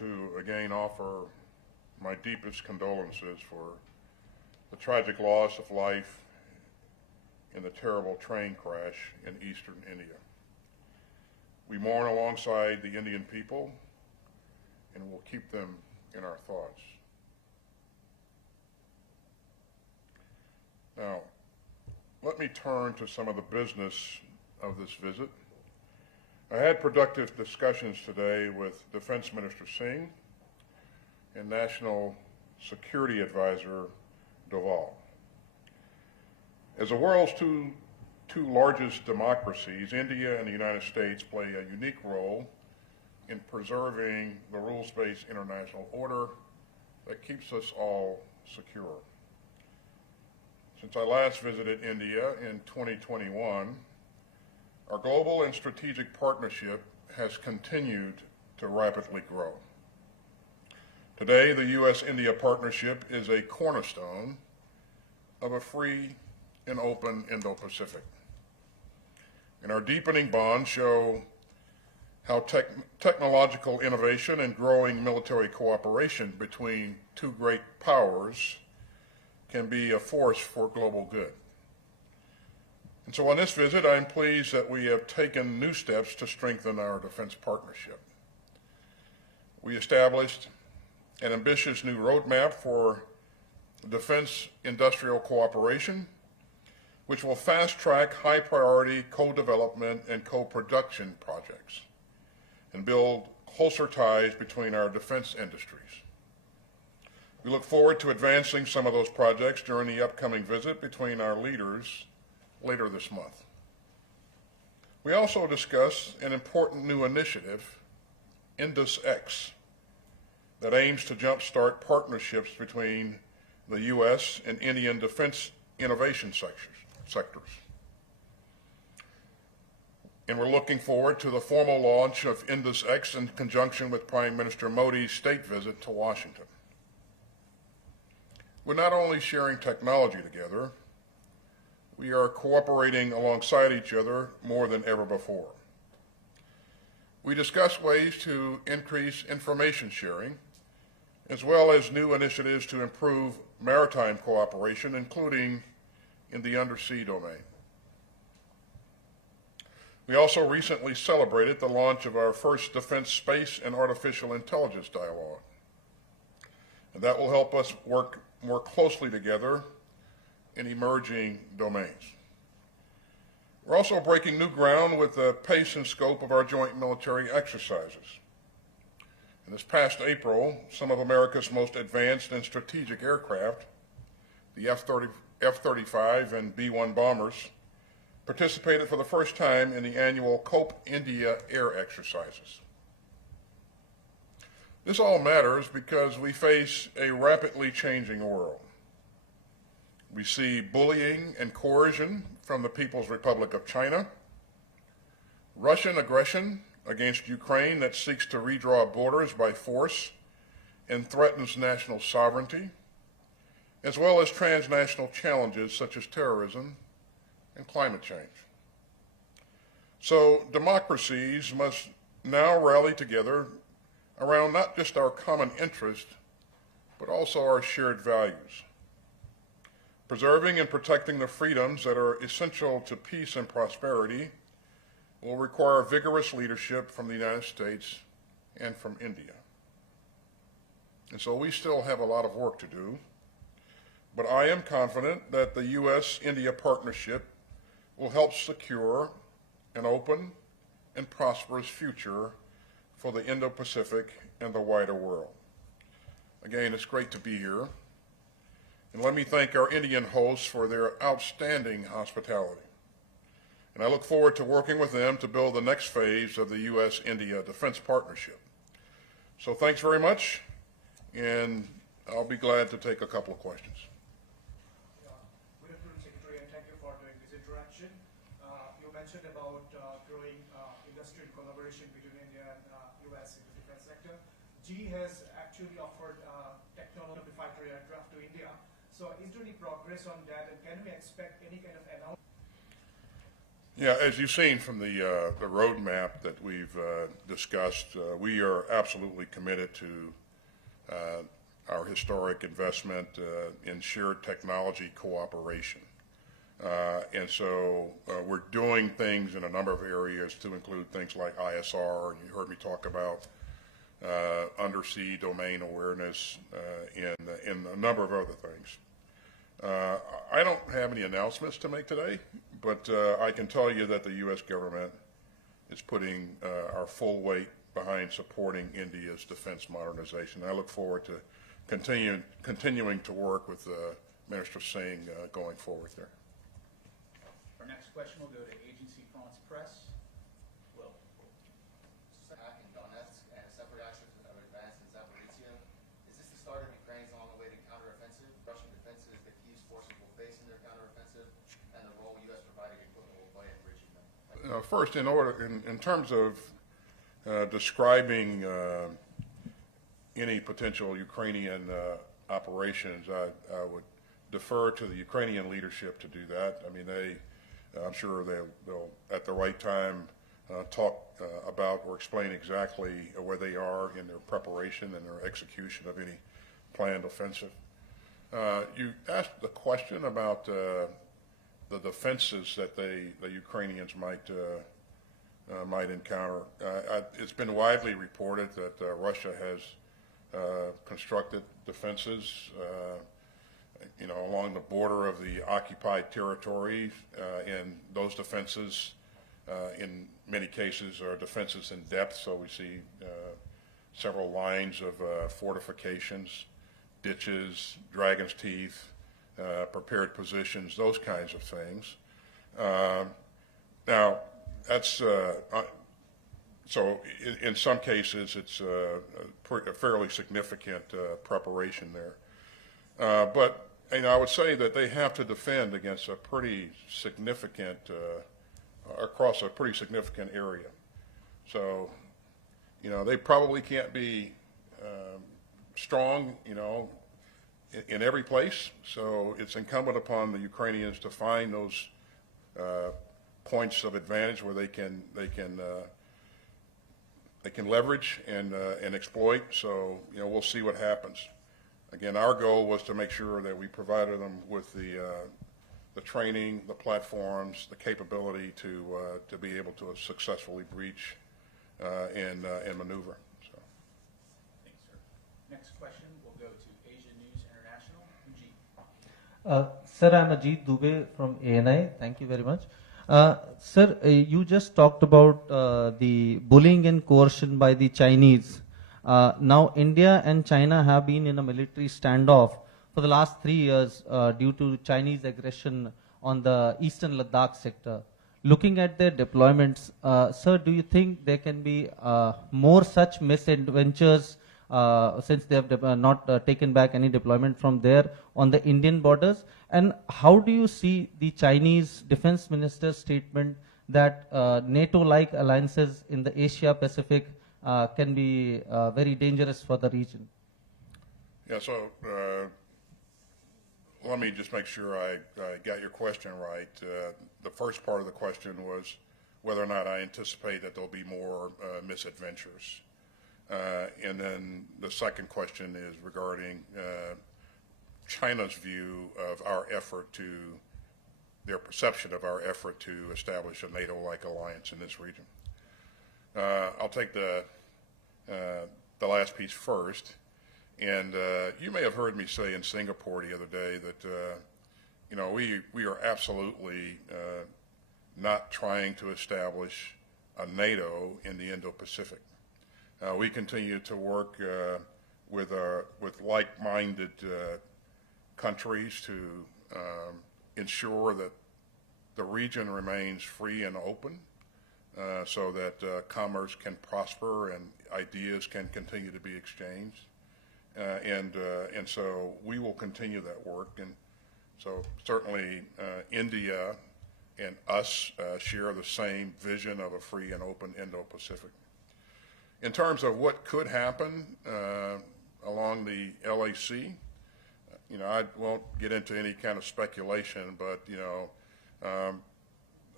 to again offer my deepest condolences for the tragic loss of life in the terrible train crash in eastern India. We mourn alongside the Indian people and will keep them in our thoughts. Now, let me turn to some of the business of this visit. I had productive discussions today with Defense Minister Singh and National Security Advisor Doval. As the world's two largest democracies, India and the United States play a unique role in preserving the rules-based international order that keeps us all secure. Since I last visited India in 2021, our global and strategic partnership has continued to rapidly grow. Today, the U.S.-India partnership is a cornerstone of a free and open Indo-Pacific. And our deepening bonds show how technological innovation and growing military cooperation between two great powers can be a force for global good. And so on this visit, I'm pleased that we have taken new steps to strengthen our defense partnership. We established an ambitious new roadmap for defense industrial cooperation, which will fast-track high-priority co-development and co-production projects and build closer ties between our defense industries. We look forward to advancing some of those projects during the upcoming visit between our leaders later this month. We also discuss an important new initiative, IndusX, that aims to jumpstart partnerships between the U.S. and Indian defense innovation sectors. And we're looking forward to the formal launch of IndusX in conjunction with Prime Minister Modi's state visit to Washington. We're not only sharing technology together, we are cooperating alongside each other more than ever before. We discuss ways to increase information sharing, as well as new initiatives to improve maritime cooperation, including in the undersea domain. We also recently celebrated the launch of our first Defense Space and Artificial Intelligence Dialogue, and that will help us work more closely together in emerging domains. We're also breaking new ground with the pace and scope of our joint military exercises. And this past April, some of America's most advanced and strategic aircraft, the F-35 and B-1 bombers, participated for the first time in the annual COPE India air exercises. This all matters because we face a rapidly changing world. We see bullying and coercion from the People's Republic of China, Russian aggression against Ukraine that seeks to redraw borders by force and threatens national sovereignty, as well as transnational challenges such as terrorism and climate change. So democracies must now rally together around not just our common interest, but also our shared values. Preserving and protecting the freedoms that are essential to peace and prosperity will require vigorous leadership from the United States and from India. And so we still have a lot of work to do, but I am confident that the U.S.-India partnership will help secure an open and prosperous future for the Indo-Pacific and the wider world. Again, it's great to be here. And let me thank our Indian hosts for their outstanding hospitality. And I look forward to working with them to build the next phase of the U.S.-India defense partnership. So thanks very much, and I'll be glad to take a couple of questions. Good afternoon, Secretary, and thank you for doing this interaction. You mentioned about growing industrial collaboration between India and U.S. in the defense sector. GE has actually offered technology fighter aircraft to India. So is there any progress on that, and can we expect any kind of announcement? Yeah, as you've seen from the roadmap that we've discussed, we are absolutely committed to our historic investment in shared technology cooperation. And so we're doing things in a number of areas to include things like ISR, and you heard me talk about undersea domain awareness and a number of other things. I don't have any announcements to make today, but I can tell you that the U.S. government is putting our full weight behind supporting India's defense modernization. I look forward to continuing to work with Minister Singh going forward there. Our next question will go to Agency France Press. Will. Attack in Donetsk and a separate action of advance in Zaporizhia. Is this the start of Ukraine's long-awaited counteroffensive? Russian defenses the Kiev's forces will face in their counteroffensive, and the role U.S. provided equipment will play in bridging them? First, in terms of describing any potential Ukrainian operations, I would defer to the Ukrainian leadership to do that. I mean, I'm sure they'll at the right time talk about or explain exactly where they are in their preparation and their execution of any planned offensive. You asked the question about the defenses that the Ukrainians might encounter. It's been widely reported that Russia has constructed defenses along the border of the occupied territories, and those defenses in many cases are defenses in depth, so we see several lines of fortifications, ditches, dragon's teeth, prepared positions, those kinds of things. Now, that's so in some cases it's a fairly significant preparation there. But I would say that they have to defend against a pretty significant, across a pretty significant area. So, they probably can't be strong, in every place. So it's incumbent upon the Ukrainians to find those points of advantage where they can leverage and exploit. So we'll see what happens. Again, our goal was to make sure that we provided them with the training, the platforms, the capability to be able to successfully breach and maneuver. So. Thanks, sir. Next question will go to Asia News International. Ajit. Sir, I'm Ajit Dubey from ANI. Thank you very much. Sir, you just talked about the bullying and coercion by the Chinese. Now, India and China have been in a military standoff for the last 3 years due to Chinese aggression on the eastern Ladakh sector. Looking at their deployments, sir, do you think there can be more such misadventures since they have not taken back any deployment from there on the Indian borders? And how do you see the Chinese defense minister's statement that NATO-like alliances in the Asia-Pacific can be very dangerous for the region? Yeah, so let me just make sure I got your question right. The first part of the question was whether or not I anticipate that there'll be more misadventures. And then the second question is regarding China's view of our effort their perception of our effort to establish a NATO-like alliance in this region. I'll take the last piece first. And you may have heard me say in Singapore the other day that we are absolutely not trying to establish a NATO in the Indo-Pacific. We continue to work with like-minded countries to ensure that the region remains free and open, so that commerce can prosper and ideas can continue to be exchanged. And so we will continue that work. And so certainly India and us share the same vision of a free and open Indo-Pacific. In terms of what could happen along the LAC, I won't get into any kind of speculation, but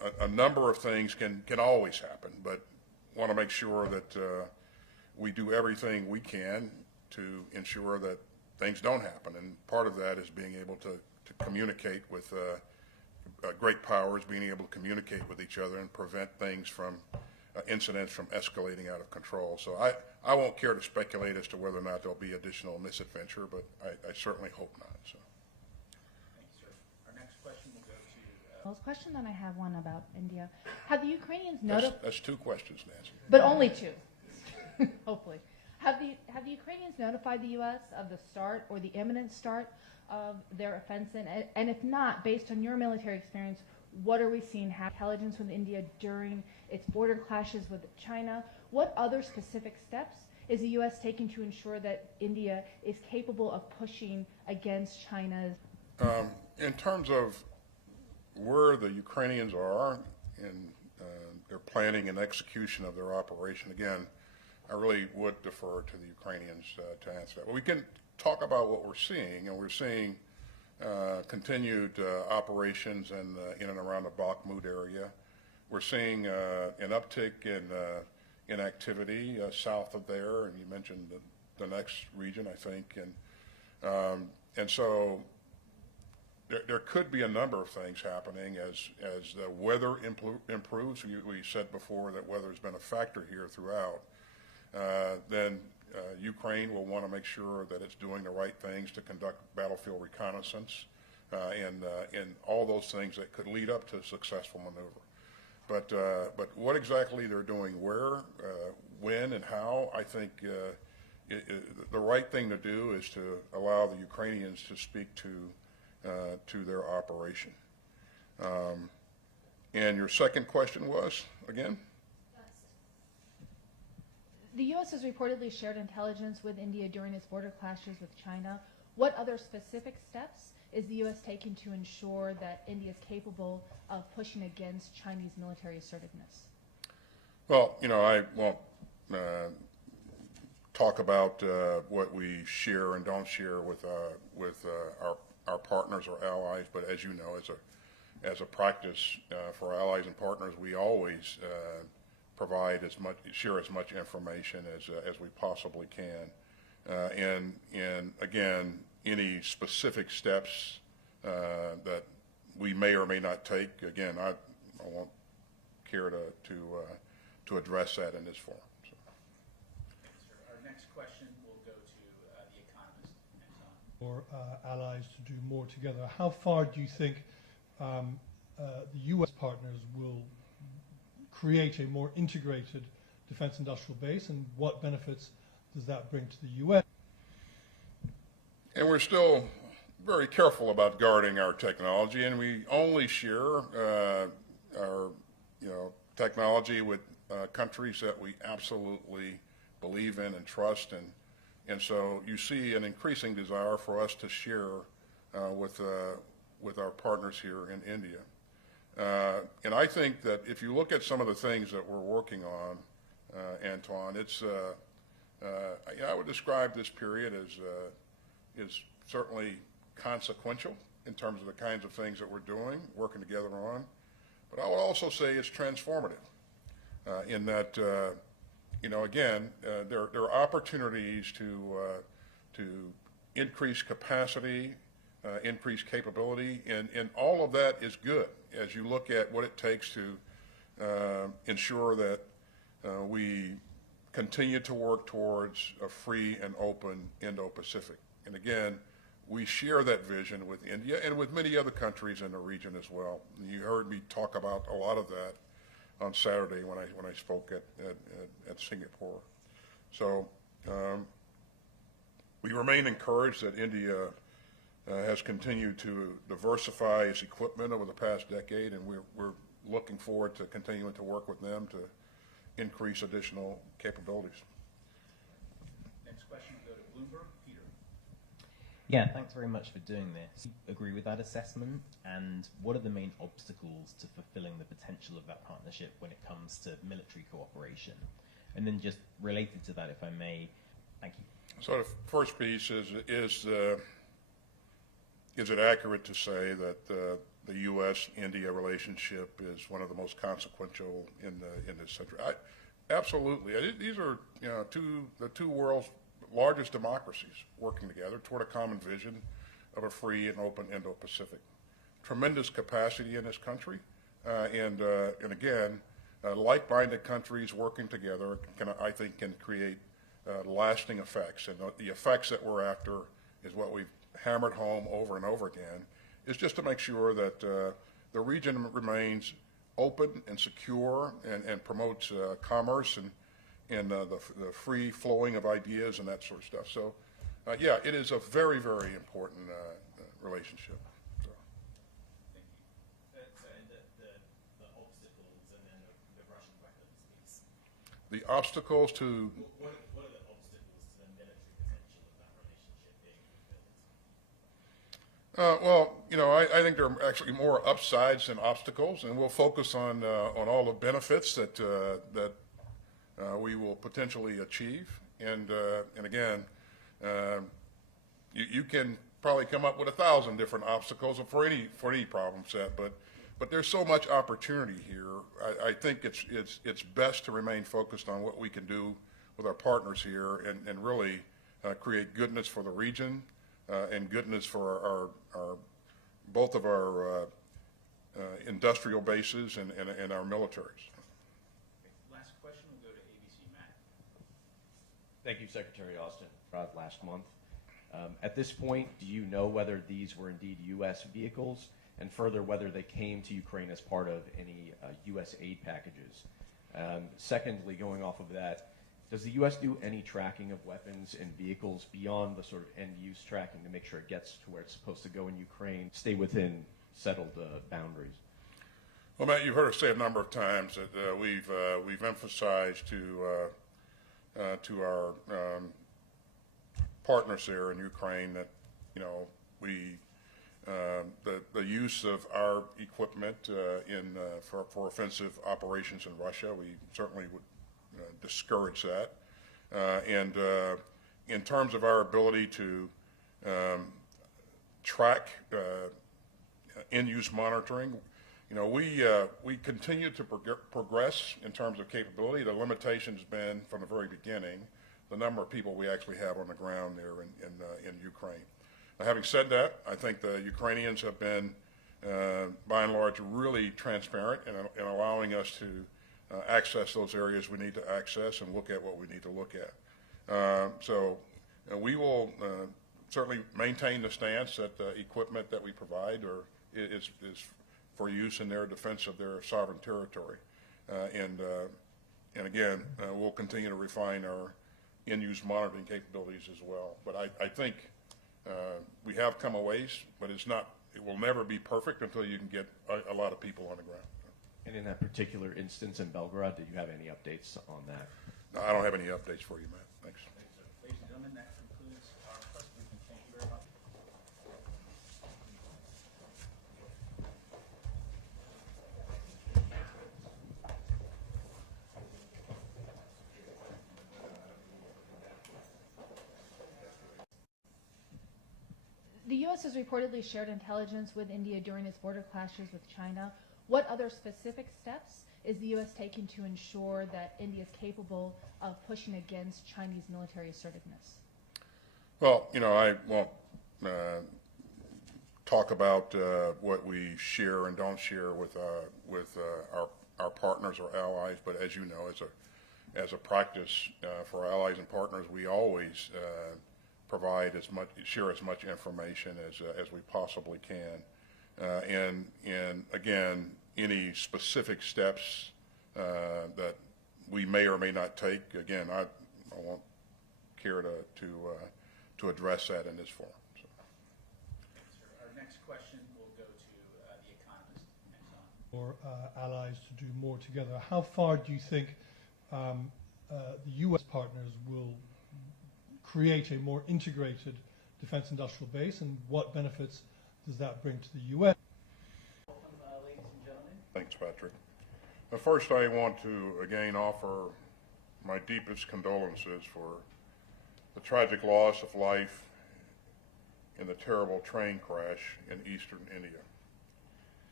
a number of things can always happen, but want to make sure that we do everything we can to ensure that things don't happen. And part of that is being able to communicate with great powers, being able to communicate with each other and prevent things from incidents from escalating out of control. So I won't care to speculate as to whether or not there'll be additional misadventure, but I certainly hope not. So. Thank you, sir. Our next question will go to Well, question, then I have one about India. Have the Ukrainians That's two questions, Nancy. but only two, hopefully. Have the Ukrainians notified the U.S. of the start or the imminent start of their offensive? And if not, based on your military experience, what are we seeing happen? Intelligence with India during its border clashes with China. What other specific steps is the U.S. taking to ensure that India is capable of pushing against China's? In terms of where the Ukrainians are in their planning and execution of their operation, again, I really would defer to the Ukrainians to answer that. But we can talk about what we're seeing, and we're seeing continued operations in and around the Bakhmut area. We're seeing an uptick in activity south of there, and you mentioned the next region, I think, and so there could be a number of things happening as the weather improves. We said before that weather has been a factor here throughout. Then Ukraine will want to make sure that it's doing the right things to conduct battlefield reconnaissance and all those things that could lead up to a successful maneuver. But what exactly they're doing, where, when, and how, I think the right thing to do is to allow the Ukrainians to speak to their operation. And your second question was, again? The U.S. has reportedly shared intelligence with India during its border clashes with China. What other specific steps is the U.S. taking to ensure that India is capable of pushing against Chinese military assertiveness? Well, I won't talk about what we share and don't share with our partners or allies, but as you know, as a practice for allies and partners, we always share as much information as we possibly can, and again, any specific steps that we may or may not take, again, I won't care to address that in this forum. So. Thanks, sir. Our next question will go to The Economist. For allies to do more together. How far do you think the U.S. partners will create a more integrated defense industrial base, and what benefits does that bring to the U.S.? And we're still very careful about guarding our technology, and we only share our technology with countries that we absolutely believe in and trust, and so you see an increasing desire for us to share with our partners here in India. And I think that if you look at some of the things that we're working on, Antoine, it's I would describe this period as certainly consequential in terms of the kinds of things that we're doing, working together on. But I would also say it's transformative in that, again, there are opportunities to increase capacity, increase capability, and all of that is good as you look at what it takes to ensure that we continue to work towards a free and open Indo-Pacific. And again, we share that vision with India and with many other countries in the region as well. You heard me talk about a lot of that on Saturday when I spoke at Singapore. So we remain encouraged that India has continued to diversify its equipment over the past decade, and we're looking forward to continuing to work with them to increase additional capabilities. Next question will go to Bloomberg. Peter. Yeah, thanks very much for doing this. Agree with that assessment, and what are the main obstacles to fulfilling the potential of that partnership when it comes to military cooperation? And then just related to that, if I may, thank you. So the first piece is it accurate to say that the U.S.-India relationship is one of the most consequential in this century. Absolutely. These are the two world's largest democracies working together toward a common vision of a free and open Indo-Pacific. Tremendous capacity in this country, and again, like-minded countries working together I think can create lasting effects. And the effects that we're after is what we've hammered home over and over again, is just to make sure that the region remains open and secure and promotes commerce and the free flowing of ideas and that sort of stuff. So, yeah, it is a very, very important relationship. So. Thank you. So the obstacles and then the Russian weapons piece. The obstacles to... What are the obstacles to the military potential of that relationship being fulfilled? Well, I think there are actually more upsides than obstacles, and we'll focus on all the benefits that we will potentially achieve. And again, you can probably come up with 1,000 different obstacles for any problem set, but there's so much opportunity here. I think it's best to remain focused on what we can do with our partners here and really create goodness for the region and goodness for our both of our industrial bases and our militaries. Last question will go to ABC Matt. Thank you, Secretary Austin. Last month. At this point, do you know whether these were indeed U.S. vehicles, and further whether they came to Ukraine as part of any U.S. aid packages? Secondly, going off of that, does the U.S. do any tracking of weapons and vehicles beyond the sort of end-use tracking to make sure it gets to where it's supposed to go in Ukraine, stay within settled boundaries? Well, Matt, you've heard us say a number of times that we've emphasized to our partners there in Ukraine that the use of our equipment for offensive operations in Russia, we certainly would discourage that. And in terms of our ability to track end-use monitoring, we continue to progress in terms of capability. The limitation's been from the very beginning the number of people we actually have on the ground there in Ukraine. Now, having said that, I think the Ukrainians have been, by and large, really transparent in allowing us to access those areas we need to access and look at what we need to look at. So we will certainly maintain the stance that the equipment that we provide is for use in their defense of their sovereign territory. And again, we'll continue to refine our in-use monitoring capabilities as well. But I think we have come a ways, but it will never be perfect until you can get a lot of people on the ground. And in that particular instance in Belgrade, did you have any updates on that? No, I don't have any updates for you, Matt. Thanks. Ladies and gentlemen, that concludes our press briefing. Thank you very much. The U.S. has reportedly shared intelligence with India during its border clashes with China. What other specific steps is the U.S. taking to ensure that India is capable of pushing against Chinese military assertiveness? Well, I won't talk about what we share and don't share with our partners or allies, but as you know, as a practice for our allies and partners, we always share as much information as we possibly can. And again, any specific steps that we may or may not take, again, I won't care to address that in this forum. So. Thanks, sir. Our next question will go to The Economist. Next on. For allies to do more together, how far do you think the U.S. partners will create a more integrated defense industrial base, and what benefits does that bring to the U.S.? Welcome, ladies and gentlemen. Thanks, Patrick. First, I want to again offer my deepest condolences for the tragic loss of life in the terrible train crash in eastern India.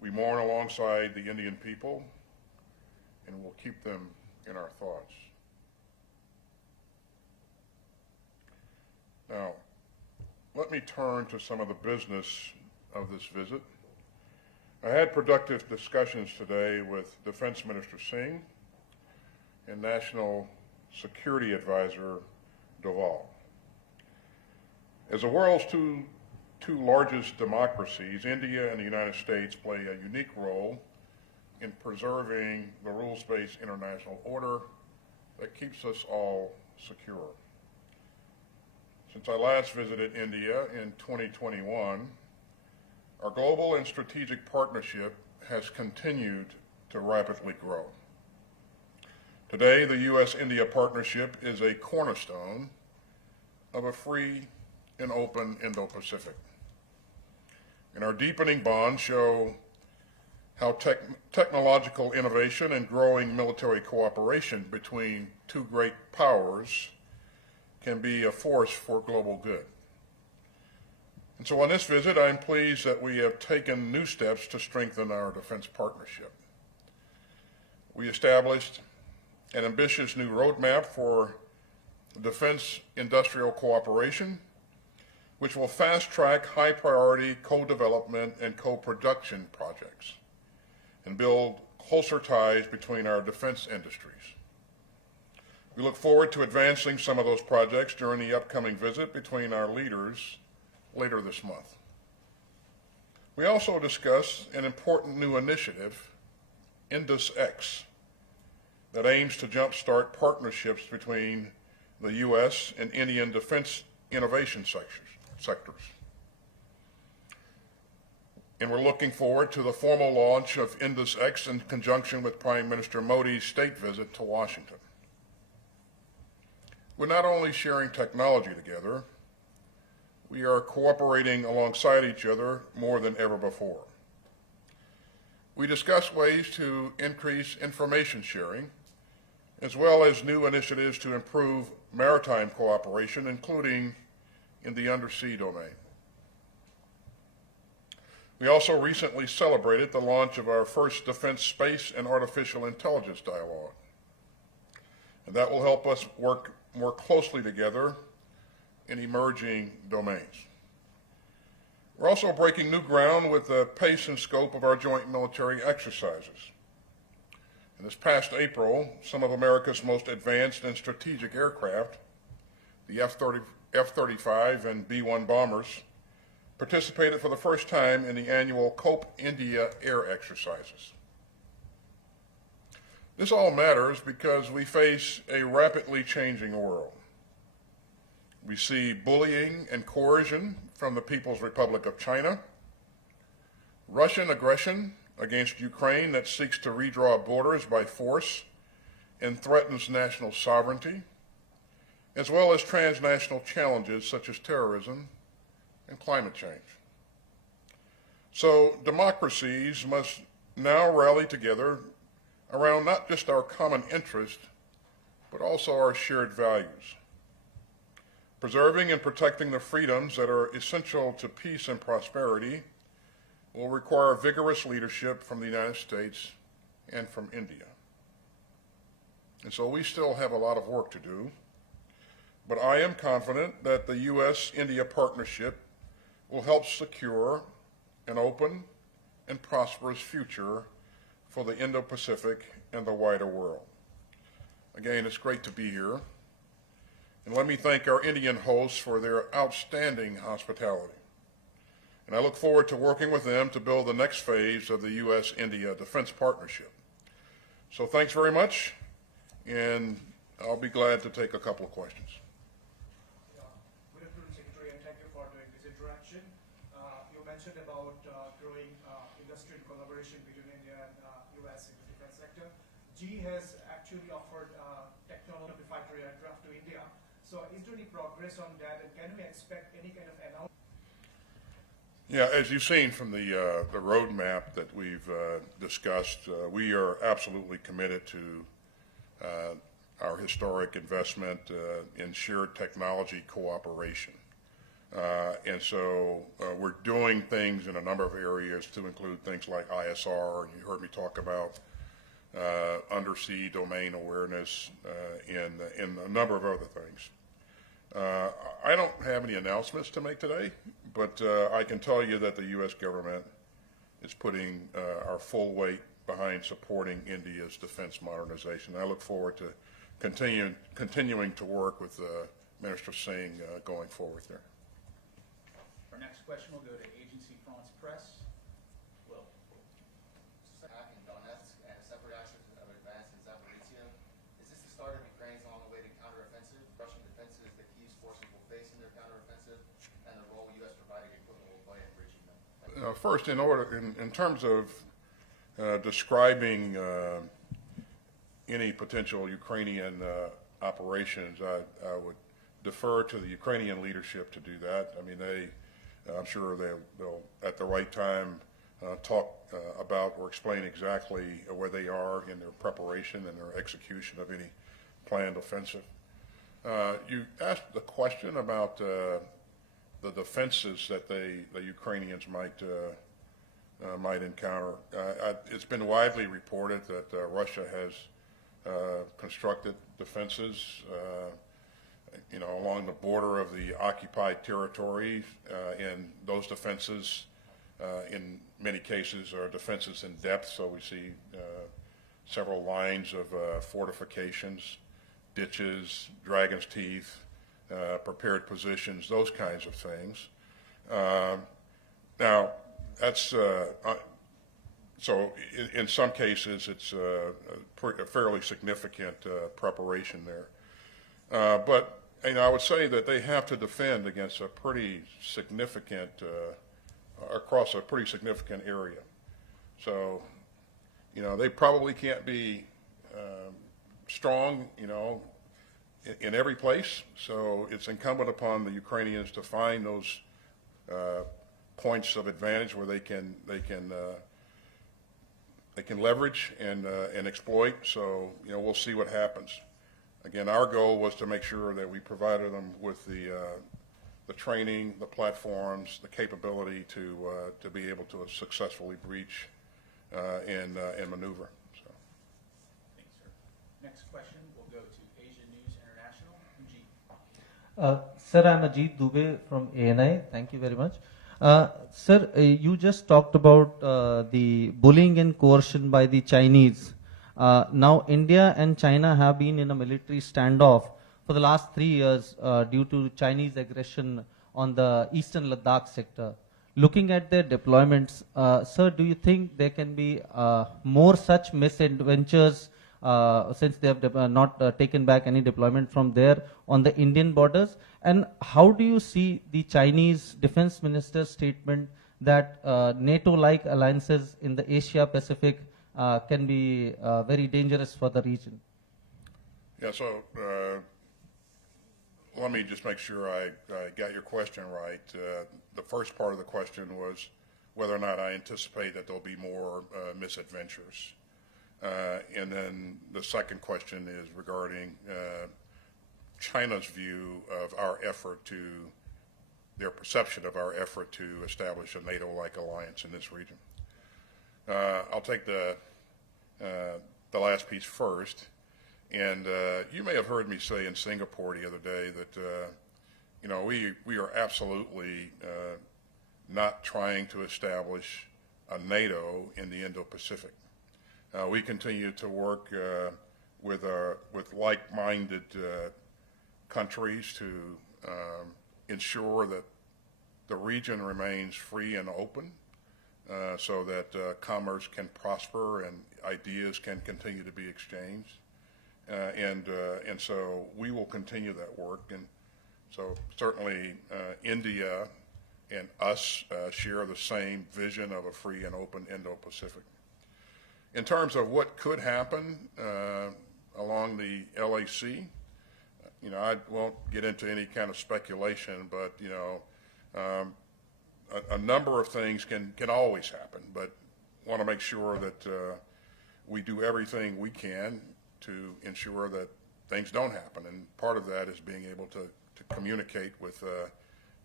We mourn alongside the Indian people, and we'll keep them in our thoughts. Now, let me turn to some of the business of this visit. I had productive discussions today with Defense Minister Singh and National Security Advisor Doval. As the world's two largest democracies, India and the United States play a unique role in preserving the rules-based international order that keeps us all secure. Since I last visited India in 2021, our global and strategic partnership has continued to rapidly grow. Today, the U.S.-India partnership is a cornerstone of a free and open Indo-Pacific. And our deepening bonds show how technological innovation and growing military cooperation between two great powers can be a force for global good. And so on this visit, I'm pleased that we have taken new steps to strengthen our defense partnership. We established an ambitious new roadmap for defense industrial cooperation, which will fast-track high-priority co-development and co-production projects and build closer ties between our defense industries. We look forward to advancing some of those projects during the upcoming visit between our leaders later this month. We also discussed an important new initiative, IndusX, that aims to jumpstart partnerships between the U.S. and Indian defense innovation sectors. And we're looking forward to the formal launch of IndusX in conjunction with Prime Minister Modi's state visit to Washington. We're not only sharing technology together, we are cooperating alongside each other more than ever before. We discuss ways to increase information sharing, as well as new initiatives to improve maritime cooperation, including in the undersea domain. We also recently celebrated the launch of our first Defense Space and Artificial Intelligence Dialogue. And that will help us work more closely together in emerging domains. We're also breaking new ground with the pace and scope of our joint military exercises. And this past April, some of America's most advanced and strategic aircraft, the F-35 and B-1 bombers, participated for the first time in the annual COPE India air exercises. This all matters because we face a rapidly changing world. We see bullying and coercion from the People's Republic of China, Russian aggression against Ukraine that seeks to redraw borders by force and threatens national sovereignty, as well as transnational challenges such as terrorism and climate change. So democracies must now rally together around not just our common interest, but also our shared values. Preserving and protecting the freedoms that are essential to peace and prosperity will require vigorous leadership from the United States and from India. And so we still have a lot of work to do, but I am confident that the U.S.-India partnership will help secure an open and prosperous future for the Indo-Pacific and the wider world. Again, it's great to be here. And let me thank our Indian hosts for their outstanding hospitality. And I look forward to working with them to build the next phase of the U.S.-India defense partnership. So thanks very much, and I'll be glad to take a couple of questions. Good afternoon, Secretary, and thank you for doing this interaction. You mentioned about growing industrial collaboration between India and U.S. in the defense sector. GE has actually offered technology fighter aircraft to India. So is there any progress on that, and can we expect any kind of announcement? Yeah, as you've seen from the roadmap that we've discussed, we are absolutely committed to our historic investment in shared technology cooperation. And so we're doing things in a number of areas to include things like ISR, and you heard me talk about undersea domain awareness and a number of other things. I don't have any announcements to make today, but I can tell you that the U.S. government is putting our full weight behind supporting India's defense modernization. I look forward to continuing to work with Minister Singh going forward there. Our next question will go to Agency France Presse. Will. Attack in Donetsk and a separate action of advance in Zaporizhia. Is this the start of Ukraine's on the way to counteroffensive? Russian defenses that Kiev's forces will face in their counteroffensive, and the role U.S. providing equipment will play in bridging them? First, in terms of describing any potential Ukrainian operations, I would defer to the Ukrainian leadership to do that. I mean, I'm sure they'll at the right time talk about or explain exactly where they are in their preparation and their execution of any planned offensive. You asked the question about the defenses that the Ukrainians might encounter. It's been widely reported that Russia has constructed defenses along the border of the occupied territories, and those defenses in many cases are defenses in depth, so we see several lines of fortifications, ditches, dragon's teeth, prepared positions, those kinds of things. Now, that's so in some cases it's a fairly significant preparation there. But I would say that they have to defend against a pretty significant, across a pretty significant area. So, they probably can't be strong, in every place. So it's incumbent upon the Ukrainians to find those points of advantage where they can leverage and exploit. So we'll see what happens. Again, our goal was to make sure that we provided them with the training, the platforms, the capability to be able to successfully breach and maneuver. So. Thanks, sir. Next question will go to Asia News International, Ajit. Sir, I'm Ajit Dubey from ANI. Thank you very much. Sir, you just talked about the bullying and coercion by the Chinese. Now, India and China have been in a military standoff for the last 3 years due to Chinese aggression on the eastern Ladakh sector. Looking at their deployments, sir, do you think there can be more such misadventures since they have not taken back any deployment from there on the Indian borders? And how do you see the Chinese defense minister's statement that NATO-like alliances in the Asia-Pacific can be very dangerous for the region? Yeah, so let me just make sure I got your question right. The first part of the question was whether or not I anticipate that there'll be more misadventures. And then the second question is regarding China's view of our effort their perception of our effort to establish a NATO-like alliance in this region. I'll take the last piece first. And you may have heard me say in Singapore the other day that we are absolutely not trying to establish a NATO in the Indo-Pacific. We continue to work with like-minded countries to ensure that the region remains free and open, so that commerce can prosper and ideas can continue to be exchanged. And so we will continue that work. And so certainly India and us share the same vision of a free and open Indo-Pacific. In terms of what could happen along the LAC, I won't get into any kind of speculation, but a number of things can always happen. But want to make sure that we do everything we can to ensure that things don't happen. And part of that is being able to communicate with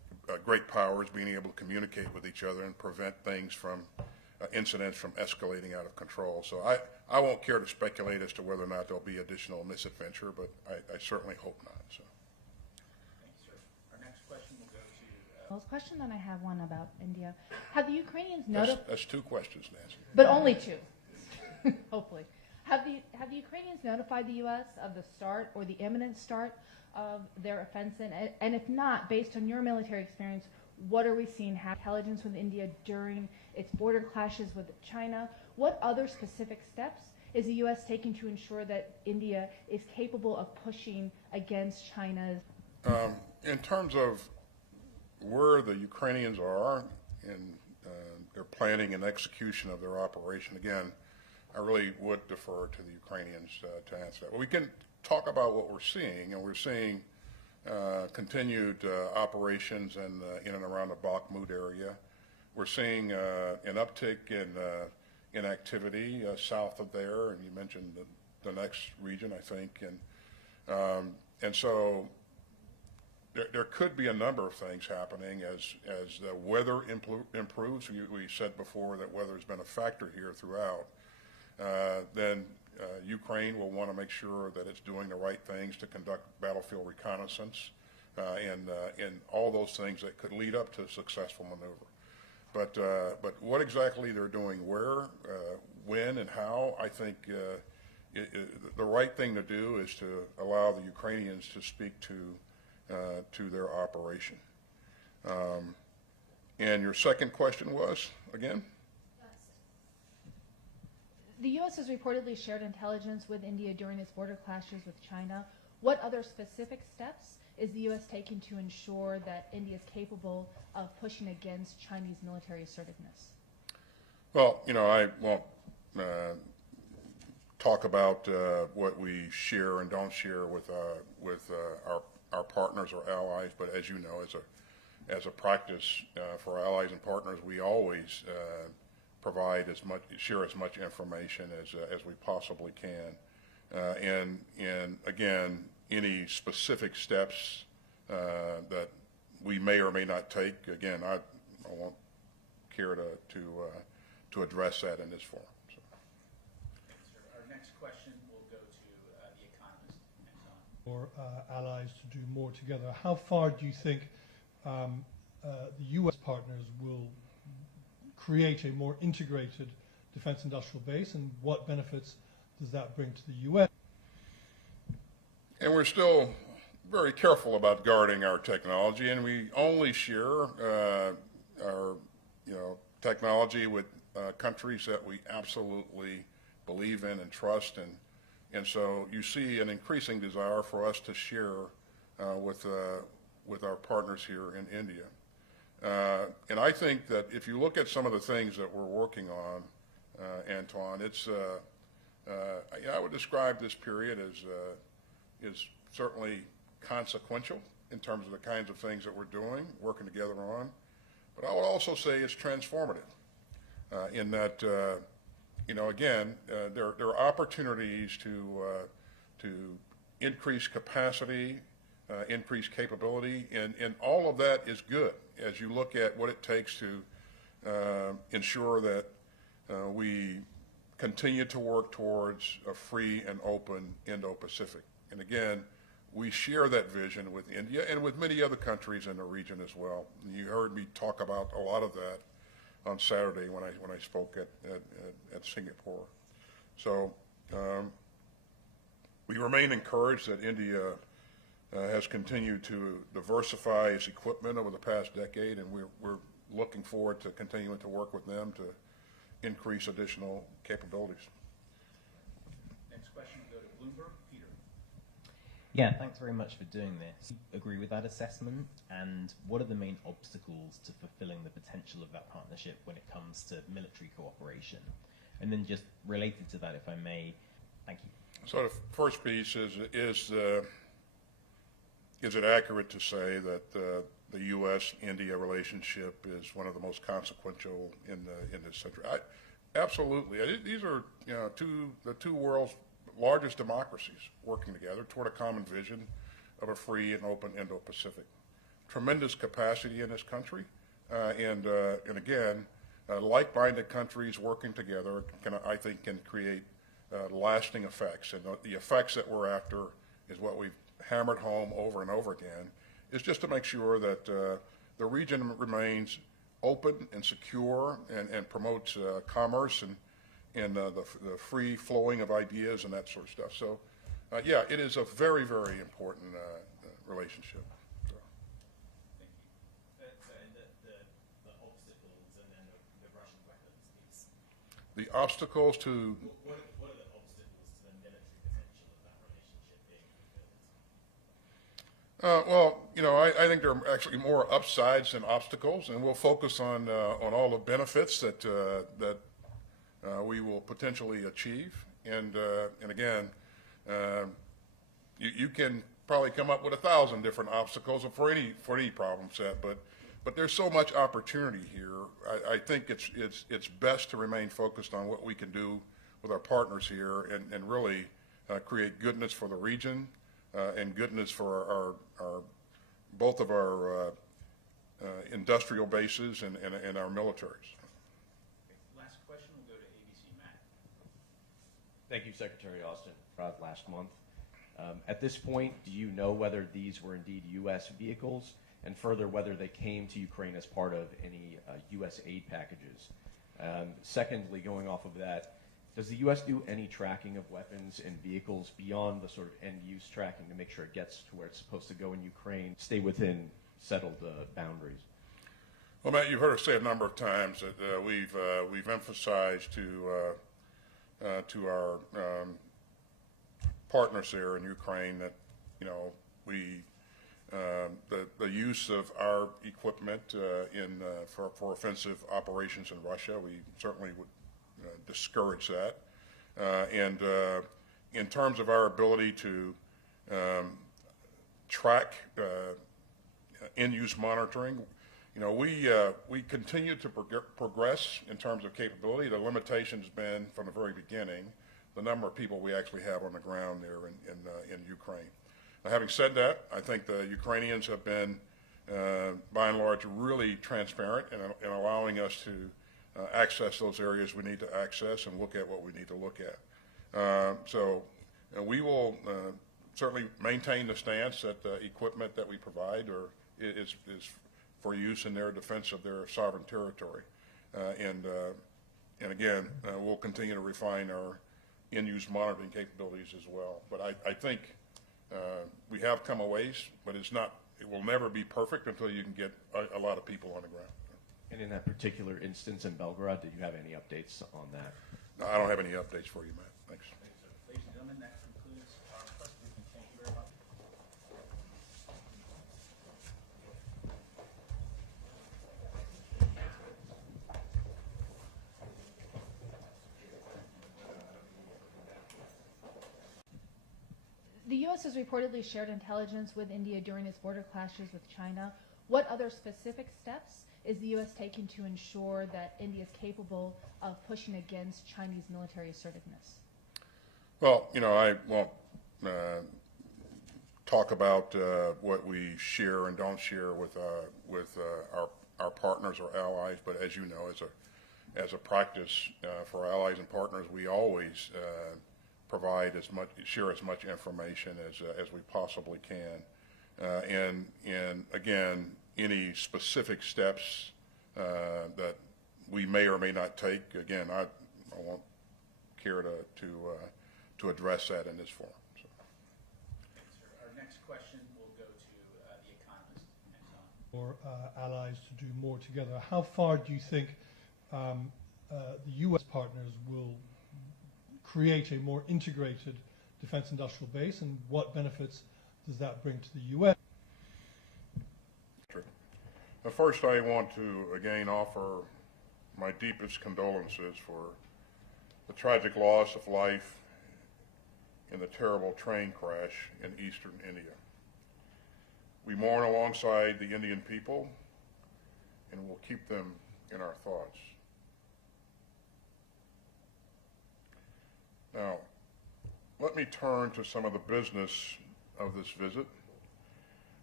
great powers being able to communicate with each other and prevent things from incidents from escalating out of control. So I won't care to speculate as to whether or not there'll be additional misadventure, but I certainly hope not. So. Thank you, sir. Our next question will go to. Well, question, then I have one about India. Have the Ukrainians notified? That's two questions, Nancy. But only two, hopefully. Have the Ukrainians notified the U.S. of the start or the imminent start of their offensive? And if not, based on your military experience, what are we seeing happen? Intelligence with India during its border clashes with China. What other specific steps is the U.S. taking to ensure that India is capable of pushing against China's? In terms of where the Ukrainians are in their planning and execution of their operation, again, I really would defer to the Ukrainians to answer that. But we can talk about what we're seeing, and we're seeing continued operations in and around the Bakhmut area. We're seeing an uptick in activity south of there, and you mentioned the next region, I think, and so there could be a number of things happening as the weather improves. We said before that weather has been a factor here throughout. Then Ukraine will want to make sure that it's doing the right things to conduct battlefield reconnaissance and all those things that could lead up to a successful maneuver. But what exactly they're doing where, when, and how, I think the right thing to do is to allow the Ukrainians to speak to their operation. And your second question was, again? The U.S. has reportedly shared intelligence with India during its border clashes with China. What other specific steps is the U.S. taking to ensure that India is capable of pushing against Chinese military assertiveness? Well, I won't talk about what we share and don't share with our partners or allies, but as you know, as a practice for our allies and partners, we always share as much information as we possibly can, and again, any specific steps that we may or may not take, again, I won't care to address that in this forum. So. Thanks, sir. Our next question will go to The Economist. For allies to do more together, how far do you think the U.S. partners will create a more integrated defense industrial base, and what benefits does that bring to the U.S.? And we're still very careful about guarding our technology, and we only share our technology with countries that we absolutely believe in and trust, and so you see an increasing desire for us to share with our partners here in India. And I think that if you look at some of the things that we're working on, Antoine, it's I would describe this period as certainly consequential in terms of the kinds of things that we're doing, working together on. But I would also say it's transformative in that, again, there are opportunities to increase capacity, increase capability, and all of that is good as you look at what it takes to ensure that we continue to work towards a free and open Indo-Pacific. And again, we share that vision with India and with many other countries in the region as well. And you heard me talk about a lot of that on Saturday when I spoke at Singapore. So we remain encouraged that India has continued to diversify its equipment over the past decade, and we're looking forward to continuing to work with them to increase additional capabilities. Next question will go to Bloomberg. Peter. Yeah, thanks very much for doing this. Agree with that assessment, and what are the main obstacles to fulfilling the potential of that partnership when it comes to military cooperation? And then just related to that, if I may, thank you. So the first piece is it accurate to say that the U.S.-India relationship is one of the most consequential in this century? Absolutely. These are the two world's largest democracies working together toward a common vision of a free and open Indo-Pacific. tremendous capacity in this country, and again, like-minded countries working together I think can create lasting effects, and the effects that we're after is what we've hammered home over and over again, is just to make sure that the region remains open and secure and promotes commerce and the free flowing of ideas and that sort of stuff. So, yeah, it is a very, very important relationship. So. Thank you. So the obstacles and then the Russian weapons piece. The obstacles to... What are the obstacles to the military potential of that relationship being fulfilled? Well, you know, I think there are actually more upsides than obstacles, and we'll focus on all the benefits that we will potentially achieve. And again, you can probably come up with 1,000 different obstacles for any problem set, but there's so much opportunity here. I think it's best to remain focused on what we can do with our partners here and really create goodness for the region and goodness for our both of our industrial bases and our militaries. Last question will go to ABC Matt. Thank you, Secretary Austin. Last month. At this point, do you know whether these were indeed U.S. vehicles, and further, whether they came to Ukraine as part of any U.S. aid packages? Secondly, going off of that, does the U.S. do any tracking of weapons and vehicles beyond the sort of end-use tracking to make sure it gets to where it's supposed to go in Ukraine, stay within settled boundaries? Well, Matt, you've heard us say a number of times that we've emphasized to our partners there in Ukraine that, you know, the use of our equipment for offensive operations in Russia, we certainly would discourage that. And in terms of our ability to track end-use monitoring, you know, we continue to progress in terms of capability. The limitation has been from the very beginning the number of people we actually have on the ground there in Ukraine. Now, having said that, I think the Ukrainians have been, by and large, really transparent in allowing us to access those areas we need to access and look at what we need to look at. So we will certainly maintain the stance that the equipment that we provide is for use in their defense of their sovereign territory. And again, we'll continue to refine our in-use monitoring capabilities as well. But I think we have come a ways, but it will never be perfect until you can get a lot of people on the ground. And in that particular instance in Belgrade, did you have any updates on that? No, I don't have any updates for you, Matt. Thanks. Ladies and gentlemen, that concludes our press briefing. Thank you very much. The U.S. has reportedly shared intelligence with India during its border clashes with China. What other specific steps is the U.S. taking to ensure that India is capable of pushing against Chinese military assertiveness? Well, you know, I won't talk about what we share and don't share with our partners or allies, but as you know, as a practice for allies and partners, we always share as much information as we possibly can, and again, any specific steps that we may or may not take, again, I won't care to address that in this forum. So. Our next question will go to The Economist. For allies to do more together, how far do you think the U.S. partners will create a more integrated defense industrial base, and what benefits does that bring to the U.S.? First, I want to again offer my deepest condolences for the tragic loss of life in the terrible train crash in eastern India. We mourn alongside the Indian people, and we'll keep them in our thoughts. Now, let me turn to some of the business of this visit.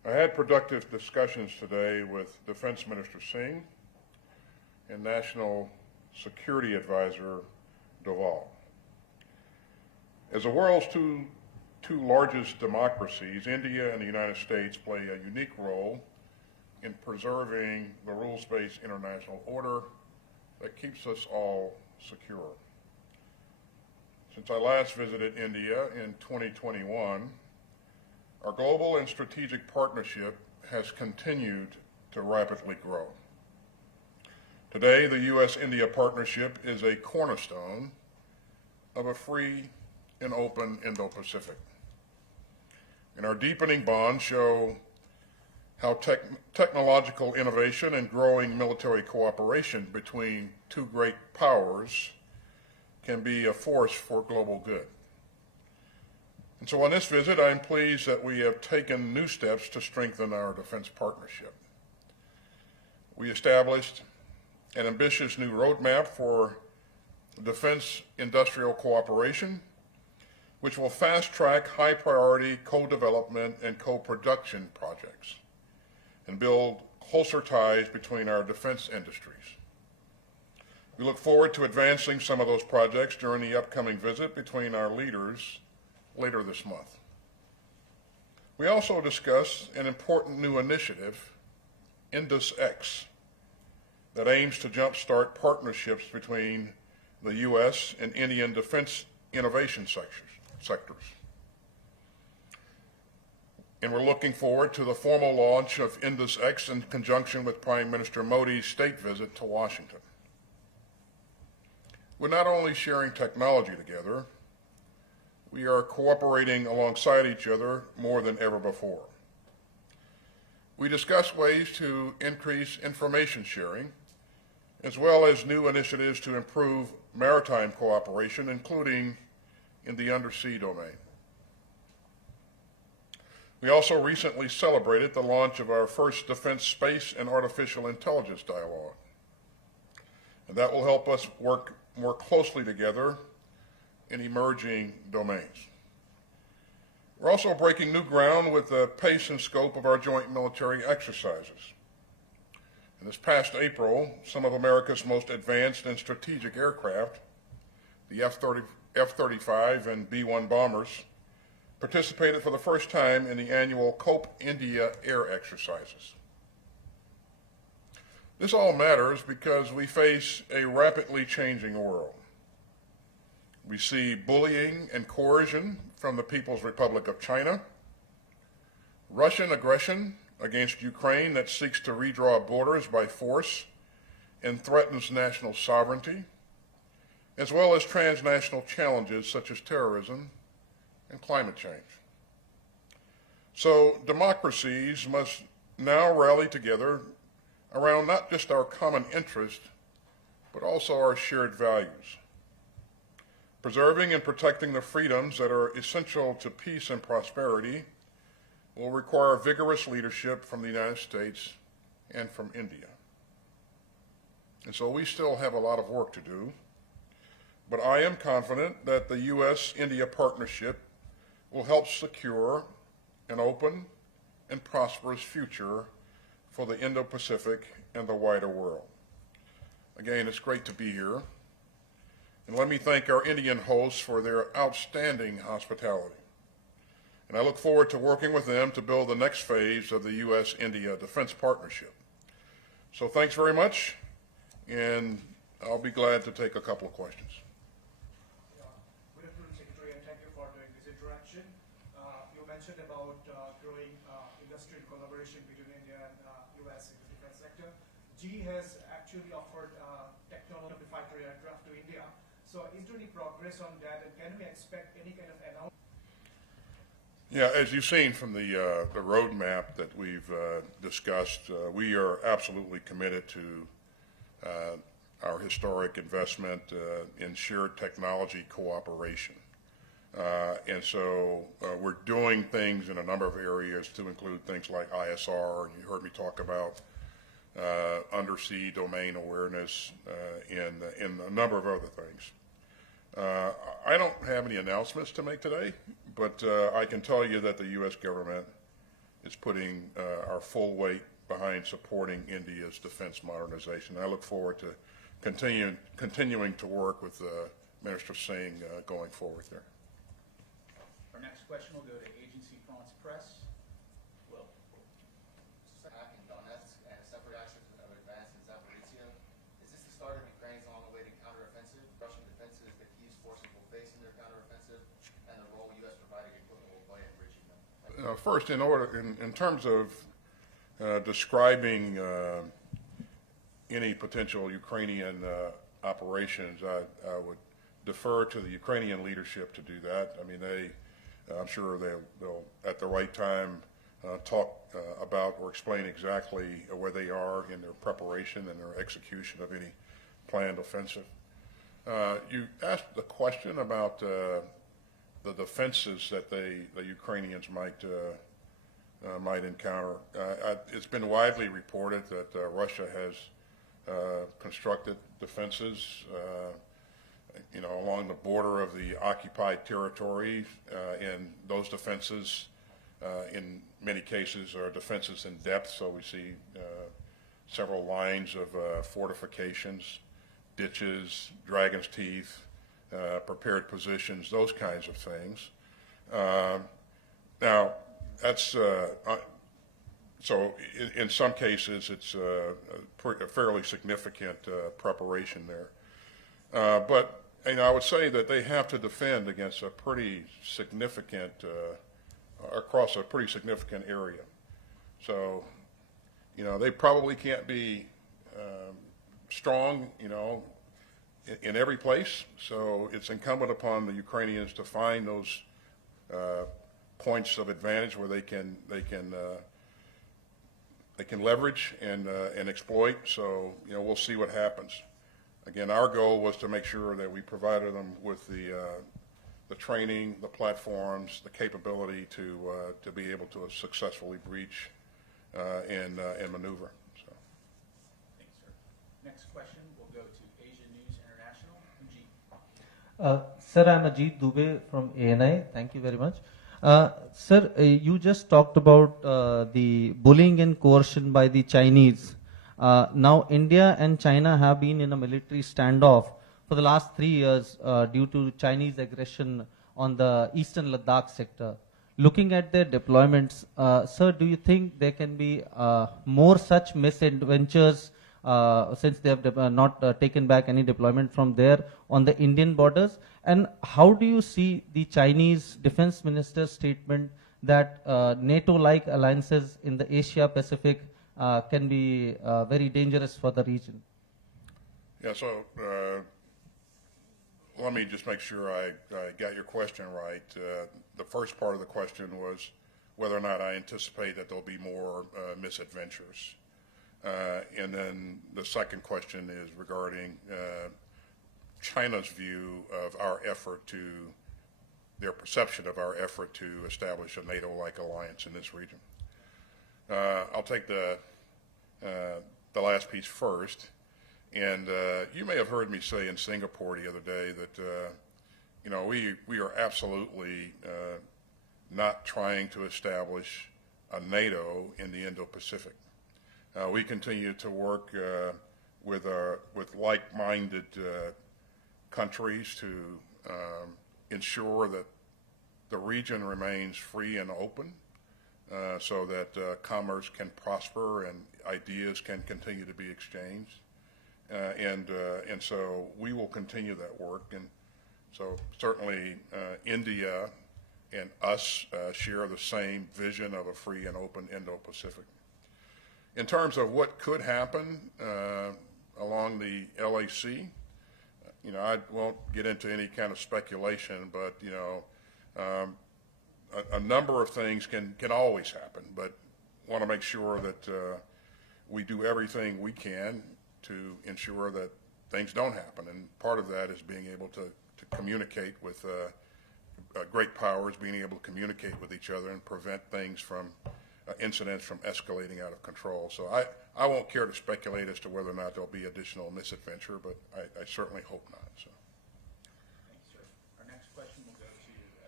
I had productive discussions today with Defense Minister Singh and National Security Advisor Doval. As the world's two largest democracies, India and the United States play a unique role in preserving the rules-based international order that keeps us all secure. Since I last visited India in 2021, our global and strategic partnership has continued to rapidly grow. Today, the U.S.-India partnership is a cornerstone of a free and open Indo-Pacific. And our deepening bonds show how technological innovation and growing military cooperation between two great powers can be a force for global good. And so on this visit, I'm pleased that we have taken new steps to strengthen our defense partnership. We established an ambitious new roadmap for defense industrial cooperation, which will fast-track high-priority co-development and co-production projects and build closer ties between our defense industries. We look forward to advancing some of those projects during the upcoming visit between our leaders later this month. We also discussed an important new initiative, IndusX, that aims to jumpstart partnerships between the U.S. and Indian defense innovation sectors. And we're looking forward to the formal launch of IndusX in conjunction with Prime Minister Modi's state visit to Washington. We're not only sharing technology together, we are cooperating alongside each other more than ever before. We discuss ways to increase information sharing, as well as new initiatives to improve maritime cooperation, including in the undersea domain. We also recently celebrated the launch of our first Defense Space and Artificial Intelligence Dialogue. And that will help us work more closely together in emerging domains. We're also breaking new ground with the pace and scope of our joint military exercises. In this past April, some of America's most advanced and strategic aircraft, the F-35 and B-1 bombers, participated for the first time in the annual COPE India air exercises. This all matters because we face a rapidly changing world. We see bullying and coercion from the People's Republic of China, Russian aggression against Ukraine that seeks to redraw borders by force and threatens national sovereignty, as well as transnational challenges such as terrorism and climate change. So democracies must now rally together around not just our common interest, but also our shared values. Preserving and protecting the freedoms that are essential to peace and prosperity will require vigorous leadership from the United States and from India. And so we still have a lot of work to do, but I am confident that the U.S.-India partnership will help secure an open and prosperous future for the Indo-Pacific and the wider world. Again, it's great to be here. And let me thank our Indian hosts for their outstanding hospitality. And I look forward to working with them to build the next phase of the U.S.-India defense partnership. So thanks very much, and I'll be glad to take a couple of questions. Good afternoon, Secretary, and thank you for doing this interaction. You mentioned about growing industrial collaboration between India and U.S. in the defense sector. GE has actually offered technology fighter aircraft to India. So is there any progress on that, and can we expect any kind of announcement? Yeah, as you've seen from the roadmap that we've discussed, we are absolutely committed to our historic investment in shared technology cooperation. And so we're doing things in a number of areas to include things like ISR, and you heard me talk about undersea domain awareness and a number of other things. I don't have any announcements to make today, but I can tell you that the U.S. government is putting our full weight behind supporting India's defense modernization. I look forward to continuing to work with Minister Singh going forward there. Our next question will go to Agency France Presse. Will. Attack in Donetsk and a separate action of advance in Zaporizhia. Is this the start of Ukraine's on-the-way to counteroffensive? Russian defenses that Kiev's forces will face in their counteroffensive, and the role U.S. provided equipment will play in bridging them? First, in terms of describing any potential Ukrainian operations, I would defer to the Ukrainian leadership to do that. I mean, I'm sure they'll at the right time talk about or explain exactly where they are in their preparation and their execution of any planned offensive. You asked the question about the defenses that the Ukrainians might encounter. It's been widely reported that Russia has constructed defenses, along the border of the occupied territory, and those defenses, in many cases, are defenses in depth. So we see several lines of fortifications, ditches, dragon's teeth, prepared positions, those kinds of things. Now, that's so in some cases it's a fairly significant preparation there. But I would say that they have to defend against a pretty significant, across a pretty significant area. So, they probably can't be strong, in every place. So it's incumbent upon the Ukrainians to find those points of advantage where they can leverage and exploit. So we'll see what happens. Again, our goal was to make sure that we provided them with the training, the platforms, the capability to be able to successfully breach and maneuver. So. Thanks, sir. Next question will go to Asia News International. Ajit. Sir, I'm Ajit Dubey from ANI. Thank you very much. Sir, you just talked about the bullying and coercion by the Chinese. Now, India and China have been in a military standoff for the last 3 years due to Chinese aggression on the eastern Ladakh sector. Looking at their deployments, sir, do you think there can be more such misadventures since they have not taken back any deployment from there on the Indian borders? And how do you see the Chinese defense minister's statement that NATO-like alliances in the Asia-Pacific can be very dangerous for the region? Yeah, so let me just make sure I got your question right. The first part of the question was whether or not I anticipate that there'll be more misadventures. And then the second question is regarding China's view of our effort their perception of our effort to establish a NATO-like alliance in this region. I'll take the last piece first. And you may have heard me say in Singapore the other day that we are absolutely not trying to establish a NATO in the Indo-Pacific. We continue to work with like-minded countries to ensure that the region remains free and open, so that commerce can prosper and ideas can continue to be exchanged. And so we will continue that work. And so certainly India and us share the same vision of a free and open Indo-Pacific. In terms of what could happen along the LAC, I won't get into any kind of speculation, but a number of things can always happen. But want to make sure that we do everything we can to ensure that things don't happen. And part of that is being able to communicate with great powers, being able to communicate with each other and prevent things from incidents from escalating out of control. So I won't care to speculate as to whether or not there'll be additional misadventure, but I certainly hope not. So. Thank you, sir. Our next question will go to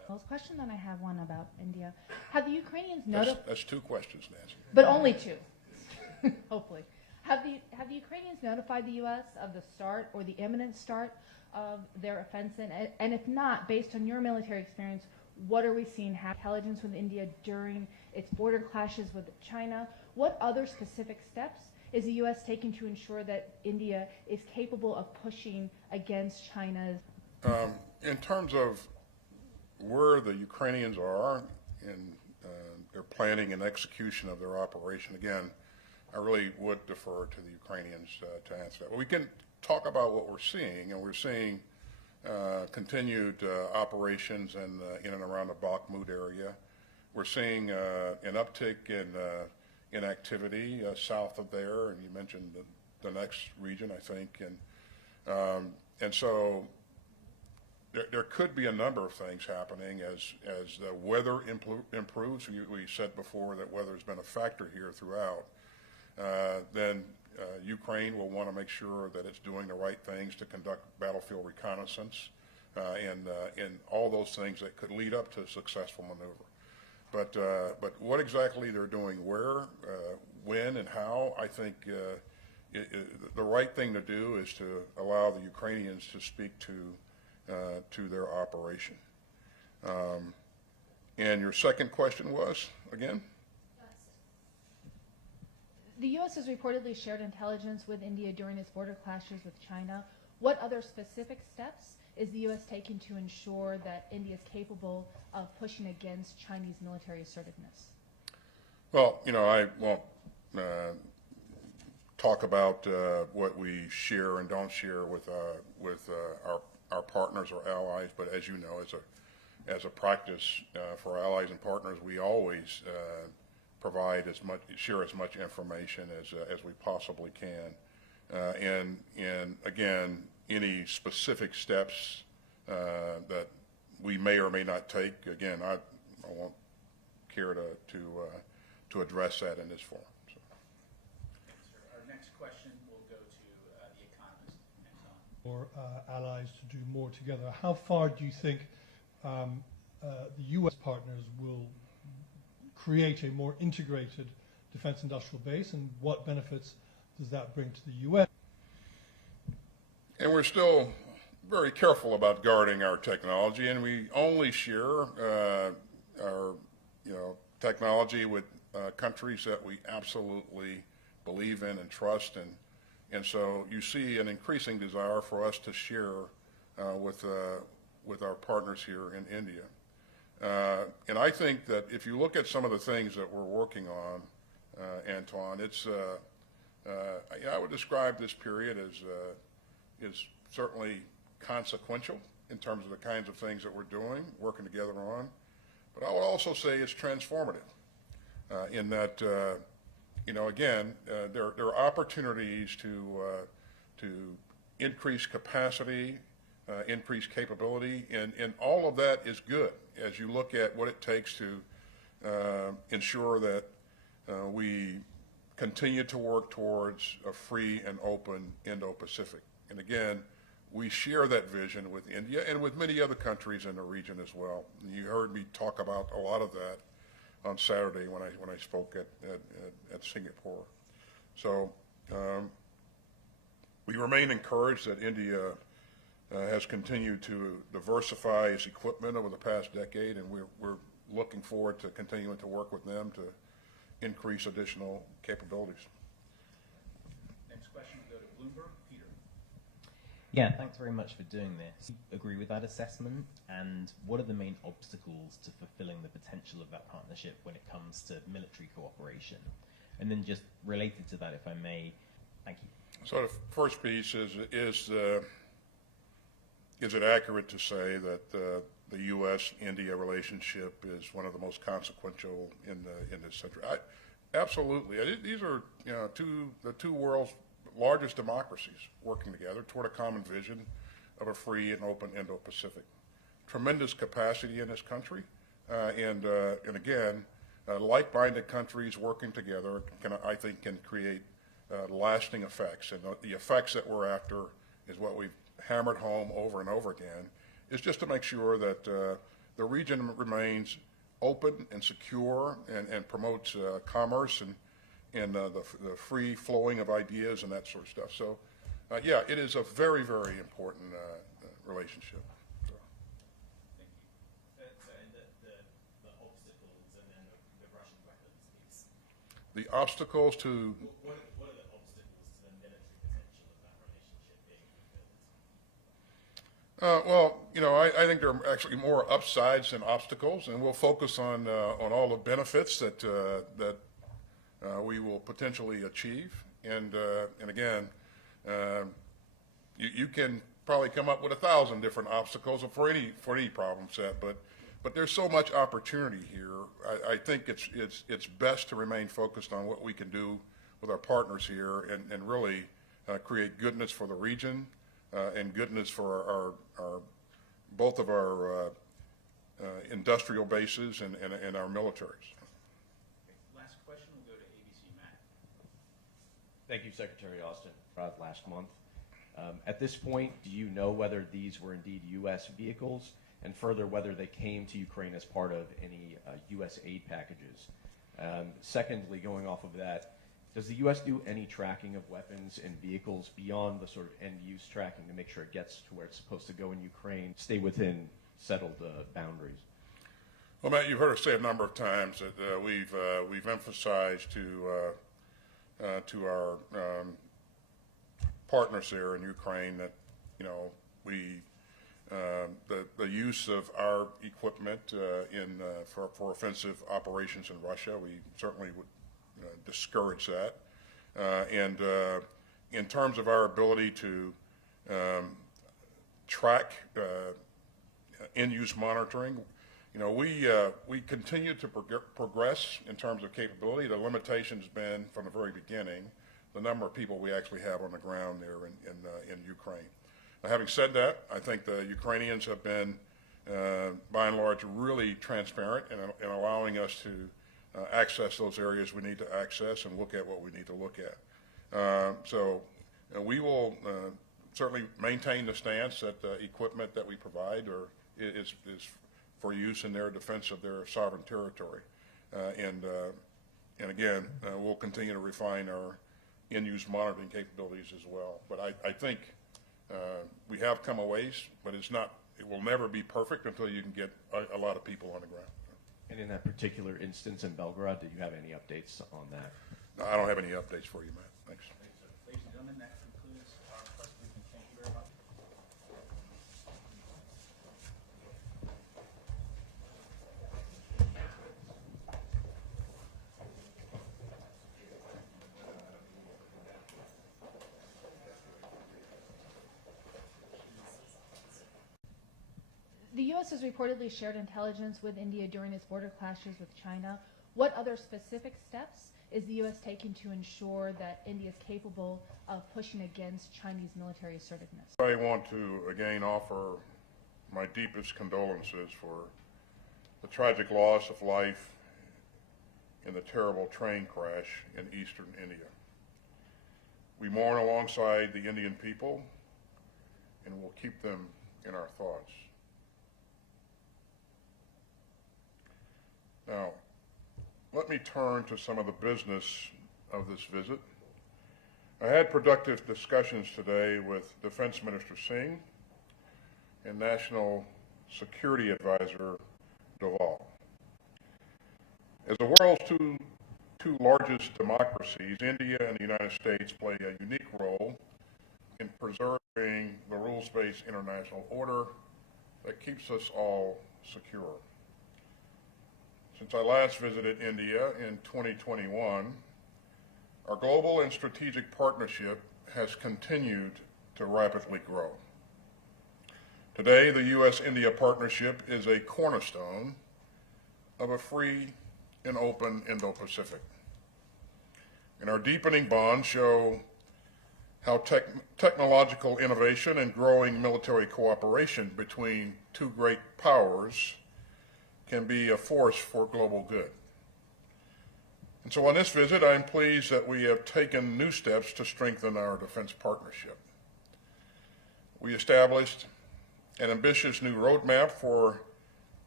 Well, question, then I have one about India. Have the Ukrainians notified? That's two questions, Nancy. But only two, hopefully. Have the Ukrainians notified the U.S. of the start or the imminent start of their offensive? And if not, based on your military experience, what are we seeing happen? Intelligence with India during its border clashes with China. What other specific steps is the U.S. taking to ensure that India is capable of pushing against China's? In terms of where the Ukrainians are in their planning and execution of their operation, again, I really would defer to the Ukrainians to answer that. But we can talk about what we're seeing, and we're seeing continued operations in and around the Bakhmut area. We're seeing an uptick in activity south of there, and you mentioned the next region, I think, and so there could be a number of things happening as the weather improves. We said before that weather's been a factor here throughout. Then Ukraine will want to make sure that it's doing the right things to conduct battlefield reconnaissance and all those things that could lead up to a successful maneuver. But what exactly they're doing where, when, and how, I think the right thing to do is to allow the Ukrainians to speak to their operation. And your second question was, again? The U.S. has reportedly shared intelligence with India during its border clashes with China. What other specific steps is the U.S. taking to ensure that India is capable of pushing against Chinese military assertiveness? Well, I won't talk about what we share and don't share with our partners or allies, but as you know, as a practice for our allies and partners, we always provide share as much information as we possibly can, and again, any specific steps that we may or may not take, again, I won't care to address that in this forum. So. Thanks, sir. Our next question will go to The Economist. For allies to do more together, how far do you think the U.S. partners will create a more integrated defense industrial base, and what benefits does that bring to the U.S.? And we're still very careful about guarding our technology, and we only share our technology with countries that we absolutely believe in and trust, and so you see an increasing desire for us to share with our partners here in India. And I think that if you look at some of the things that we're working on, Antoine, it's I would describe this period as certainly consequential in terms of the kinds of things that we're doing, working together on. But I would also say it's transformative in that, again, there are opportunities to increase capacity, increase capability, and all of that is good as you look at what it takes to ensure that we continue to work towards a free and open Indo-Pacific. And again, we share that vision with India and with many other countries in the region as well. And you heard me talk about a lot of that on Saturday when I spoke at Singapore. So we remain encouraged that India has continued to diversify its equipment over the past decade, and we're looking forward to continuing to work with them to increase additional capabilities. Next question will go to Bloomberg. Peter. Yeah, thanks very much for doing this. Agree with that assessment, and what are the main obstacles to fulfilling the potential of that partnership when it comes to military cooperation? And then just related to that, if I may, thank you. So the first piece is it accurate to say that the U.S.-India relationship is one of the most consequential in this century? Absolutely. These are the two world's largest democracies working together toward a common vision of a free and open Indo-Pacific. Tremendous capacity in this country, and again, like-minded countries working together I think can create lasting effects, and the effects that we're after is what we've hammered home over and over again, is just to make sure that the region remains open and secure and promotes commerce and the free flowing of ideas and that sort of stuff. So, yeah, it is a very, very important relationship. So. Thank you. So the obstacles and then the Russian weapons piece. The obstacles to What are the obstacles to the military potential of that relationship being fulfilled? well, you know, I think there are actually more upsides than obstacles, and we'll focus on all the benefits that we will potentially achieve. And again, you can probably come up with 1,000 different obstacles for any problem set, but there's so much opportunity here. I think it's best to remain focused on what we can do with our partners here and really create goodness for the region and goodness for our both of our industrial bases and our militaries. Last question will go to ABC Matt. Thank you, Secretary Austin. Last month. At this point, do you know whether these were indeed U.S. vehicles, and further, whether they came to Ukraine as part of any U.S. aid packages? Secondly, going off of that, does the U.S. do any tracking of weapons and vehicles beyond the sort of end-use tracking to make sure it gets to where it's supposed to go in Ukraine, stay within settled boundaries? Well, Matt, you've heard us say a number of times that we've emphasized to our partners there in Ukraine that, you know, the use of our equipment for offensive operations in Russia, we certainly would discourage that. And in terms of our ability to track end-use monitoring, you know, we continue to progress in terms of capability. The limitation has been from the very beginning the number of people we actually have on the ground there in Ukraine. Now, having said that, I think the Ukrainians have been, by and large, really transparent in allowing us to access those areas we need to access and look at what we need to look at. So we will certainly maintain the stance that the equipment that we provide is for use in their defense of their sovereign territory. And again, we'll continue to refine our in-use monitoring capabilities as well. But I think we have come a ways, but it will never be perfect until you can get a lot of people on the ground. And in that particular instance in Belgrade, do you have any updates on that? No, I don't have any updates for you, Matt. Thanks. Ladies and gentlemen, that concludes our press briefing. Thank you very much. The U.S. has reportedly shared intelligence with India during its border clashes with China. What other specific steps is the U.S. taking to ensure that India is capable of pushing against Chinese military assertiveness? I want to again offer my deepest condolences for the tragic loss of life in the terrible train crash in eastern India. We mourn alongside the Indian people and will keep them in our thoughts. Now, let me turn to some of the business of this visit. I had productive discussions today with Defense Minister Singh and National Security Advisor Doval. As the world's two largest democracies, India and the United States play a unique role in preserving the rules-based international order that keeps us all secure. Since I last visited India in 2021, our global and strategic partnership has continued to rapidly grow. Today, the U.S.-India partnership is a cornerstone of a free and open Indo-Pacific. And our deepening bonds show how technological innovation and growing military cooperation between two great powers can be a force for global good. And so on this visit, I'm pleased that we have taken new steps to strengthen our defense partnership. We established an ambitious new roadmap for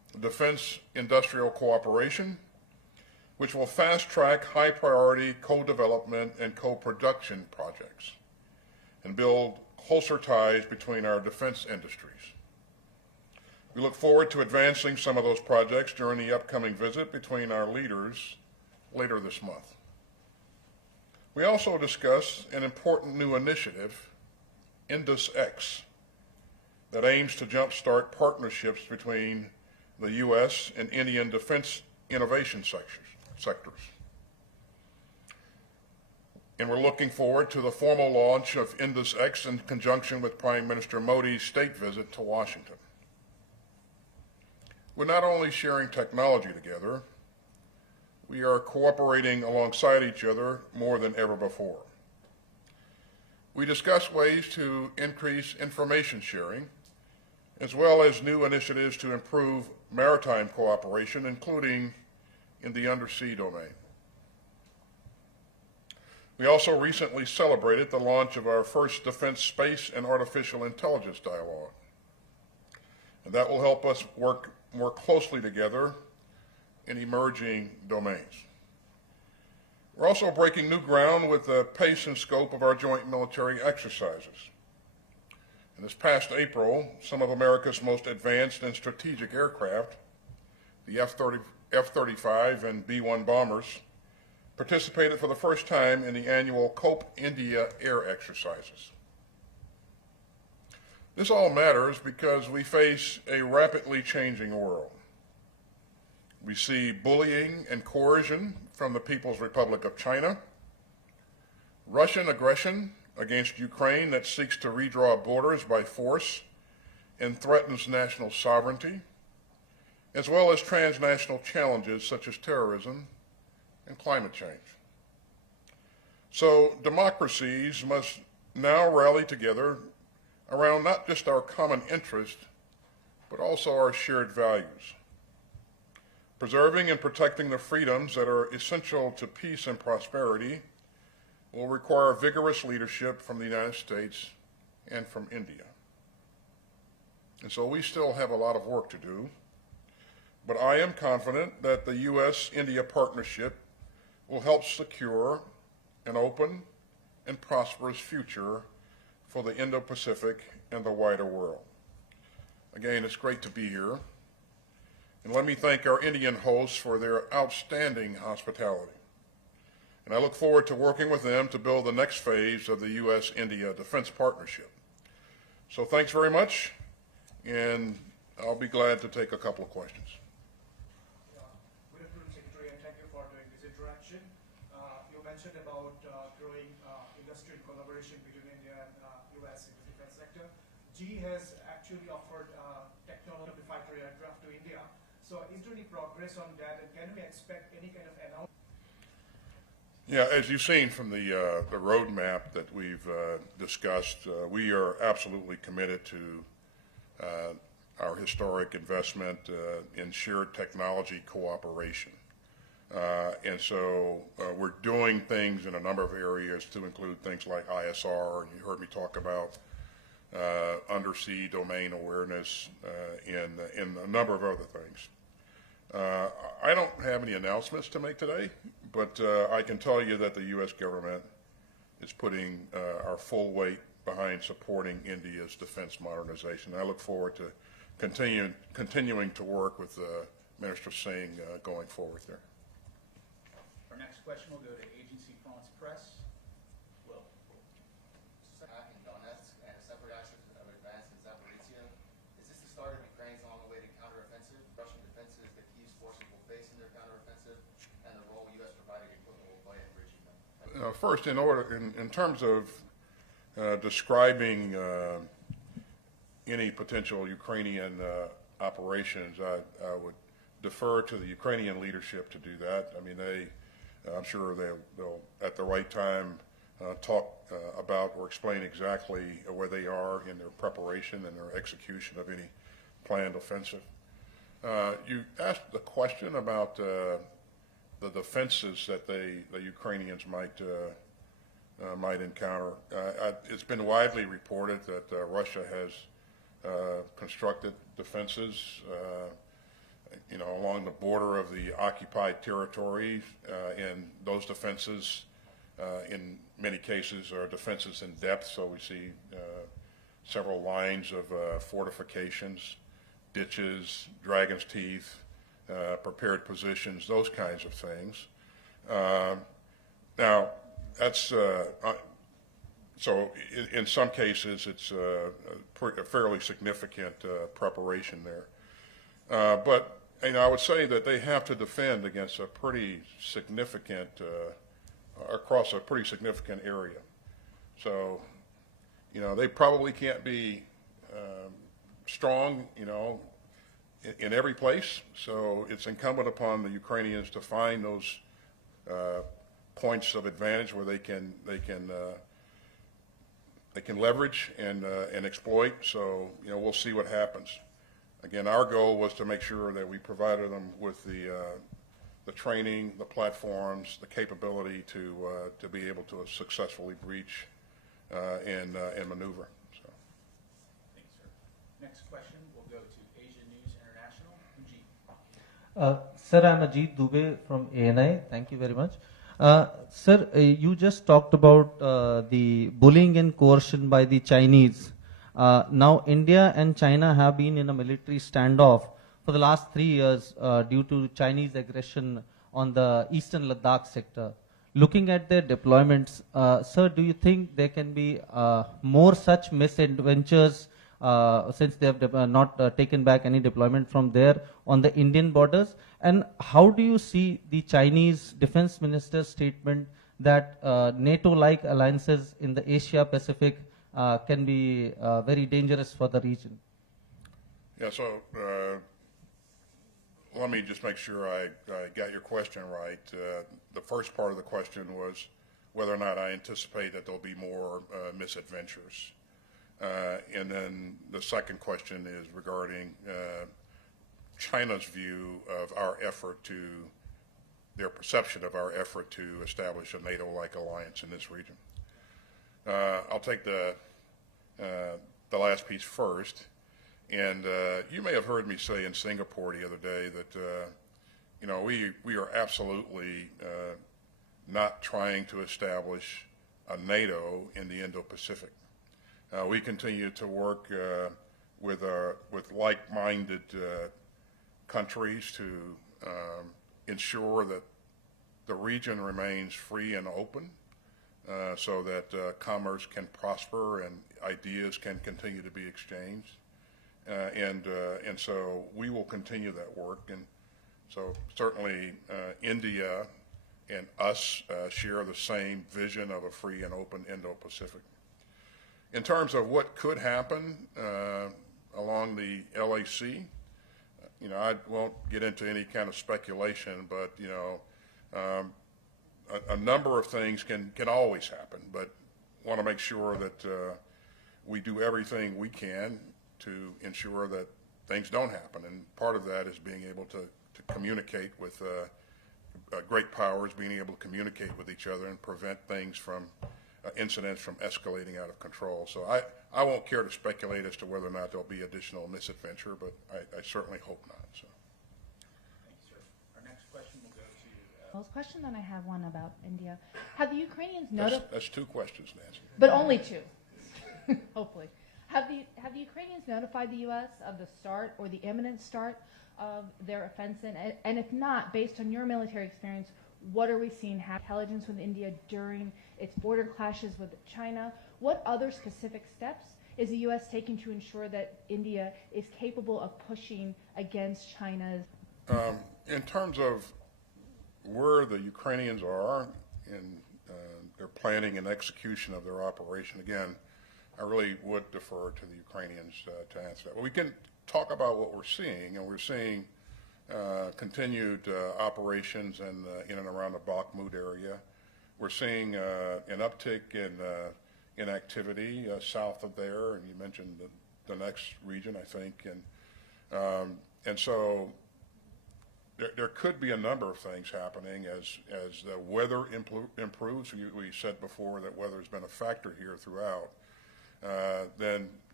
defense industrial cooperation, which will fast-track high-priority co-development and co-production projects and build closer ties between our defense industries. We look forward to advancing some of those projects during the upcoming visit between our leaders later this month. We also discuss an important new initiative, IndusX, that aims to jumpstart partnerships between the U.S. and Indian defense innovation sectors. And we're looking forward to the formal launch of IndusX in conjunction with Prime Minister Modi's state visit to Washington. We're not only sharing technology together, we are cooperating alongside each other more than ever before. We discuss ways to increase information sharing, as well as new initiatives to improve maritime cooperation, including in the undersea domain. We also recently celebrated the launch of our first Defense Space and Artificial Intelligence Dialogue. And that will help us work more closely together in emerging domains. We're also breaking new ground with the pace and scope of our joint military exercises. And this past April, some of America's most advanced and strategic aircraft, the F-35 and B-1 bombers, participated for the first time in the annual COPE India air exercises. This all matters because we face a rapidly changing world. We see bullying and coercion from the People's Republic of China, Russian aggression against Ukraine that seeks to redraw borders by force and threatens national sovereignty, as well as transnational challenges such as terrorism and climate change. So democracies must now rally together around not just our common interest, but also our shared values. Preserving and protecting the freedoms that are essential to peace and prosperity will require vigorous leadership from the United States and from India. And so we still have a lot of work to do, but I am confident that the U.S.-India partnership will help secure an open and prosperous future for the Indo-Pacific and the wider world. Again, it's great to be here. And let me thank our Indian hosts for their outstanding hospitality. And I look forward to working with them to build the next phase of the U.S.-India Defense Partnership. So thanks very much, and I'll be glad to take a couple of questions. Good afternoon, Secretary, and thank you for doing this interaction. You mentioned about growing industrial collaboration between India and U.S. in the defense sector. GE has actually offered technology of the fighter aircraft to India. So is there any progress on that, and can we expect any kind of announcement? Yeah, as you've seen from the roadmap that we've discussed, we are absolutely committed to our historic investment in shared technology cooperation. And so we're doing things in a number of areas to include things like ISR, and you heard me talk about undersea domain awareness and a number of other things. I don't have any announcements to make today, but I can tell you that the U.S. government is putting our full weight behind supporting India's defense modernization. I look forward to continuing to work with Minister Singh going forward there. Our next question will go to Agency France Presse. Will. Attack in Donetsk and a separate action of advance in Zaporizhia. Is this the start of Ukraine's on-the-way to counteroffensive? Russian defenses that Kiev's forces will face in their counteroffensive, and the role U.S. provided equipment will play in bridging them? First, in terms of describing any potential Ukrainian operations, I would defer to the Ukrainian leadership to do that. I mean, I'm sure they'll at the right time talk about or explain exactly where they are in their preparation and their execution of any planned offensive. You asked the question about the defenses that the Ukrainians might encounter. It's been widely reported that Russia has constructed defenses along the border of the occupied territories, and those defenses, in many cases, are defenses in depth. So we see several lines of fortifications, ditches, dragon's teeth, prepared positions, those kinds of things. Now, that's so in some cases it's a fairly significant preparation there. But I would say that they have to defend against a pretty significant, across a pretty significant area. So, they probably can't be strong, in every place. So it's incumbent upon the Ukrainians to find those points of advantage where they can leverage and exploit. So we'll see what happens. Again, our goal was to make sure that we provided them with the training, the platforms, the capability to be able to successfully breach and maneuver. So. Thanks, sir. Next question will go to Asia News International, Ajit. Sir, I'm Ajit Dubey from ANI. Thank you very much. Sir, you just talked about the bullying and coercion by the Chinese. Now, India and China have been in a military standoff for the last 3 years due to Chinese aggression on the eastern Ladakh sector. Looking at their deployments, sir, do you think there can be more such misadventures since they have not taken back any deployment from there on the Indian borders? And how do you see the Chinese defense minister's statement that NATO-like alliances in the Asia-Pacific can be very dangerous for the region? Yeah, so let me just make sure I got your question right. The first part of the question was whether or not I anticipate that there'll be more misadventures. And then the second question is regarding China's view of our effort their perception of our effort to establish a NATO-like alliance in this region. I'll take the last piece first. And you may have heard me say in Singapore the other day that we are absolutely not trying to establish a NATO in the Indo-Pacific. We continue to work with like-minded countries to ensure that the region remains free and open, so that commerce can prosper and ideas can continue to be exchanged. And so we will continue that work. And so certainly India and us share the same vision of a free and open Indo-Pacific. In terms of what could happen along the LAC, I won't get into any kind of speculation, but a number of things can always happen, but want to make sure that we do everything we can to ensure that things don't happen. And part of that is being able to communicate with great powers, being able to communicate with each other and prevent things from incidents from escalating out of control. So I won't care to speculate as to whether or not there'll be additional misadventure, but I certainly hope not. So. Thank you, sir. Our next question will go to... Well, question, then I have one about India. Have the Ukrainians notified... That's two questions, Nancy. But only two, hopefully. Have the Ukrainians notified the U.S. of the start or the imminent start of their offensive? And if not, based on your military experience, what are we seeing happen? Intelligence with India during its border clashes with China? What other specific steps is the U.S. taking to ensure that India is capable of pushing against China's? In terms of where the Ukrainians are in their planning and execution of their operation, again, I really would defer to the Ukrainians to answer that. Well, we can talk about what we're seeing, and we're seeing continued operations in and around the Bakhmut area. We're seeing an uptick in activity south of there, and you mentioned the next region, I think, and so there could be a number of things happening as the weather improves. We said before that weather has been a factor here throughout. Then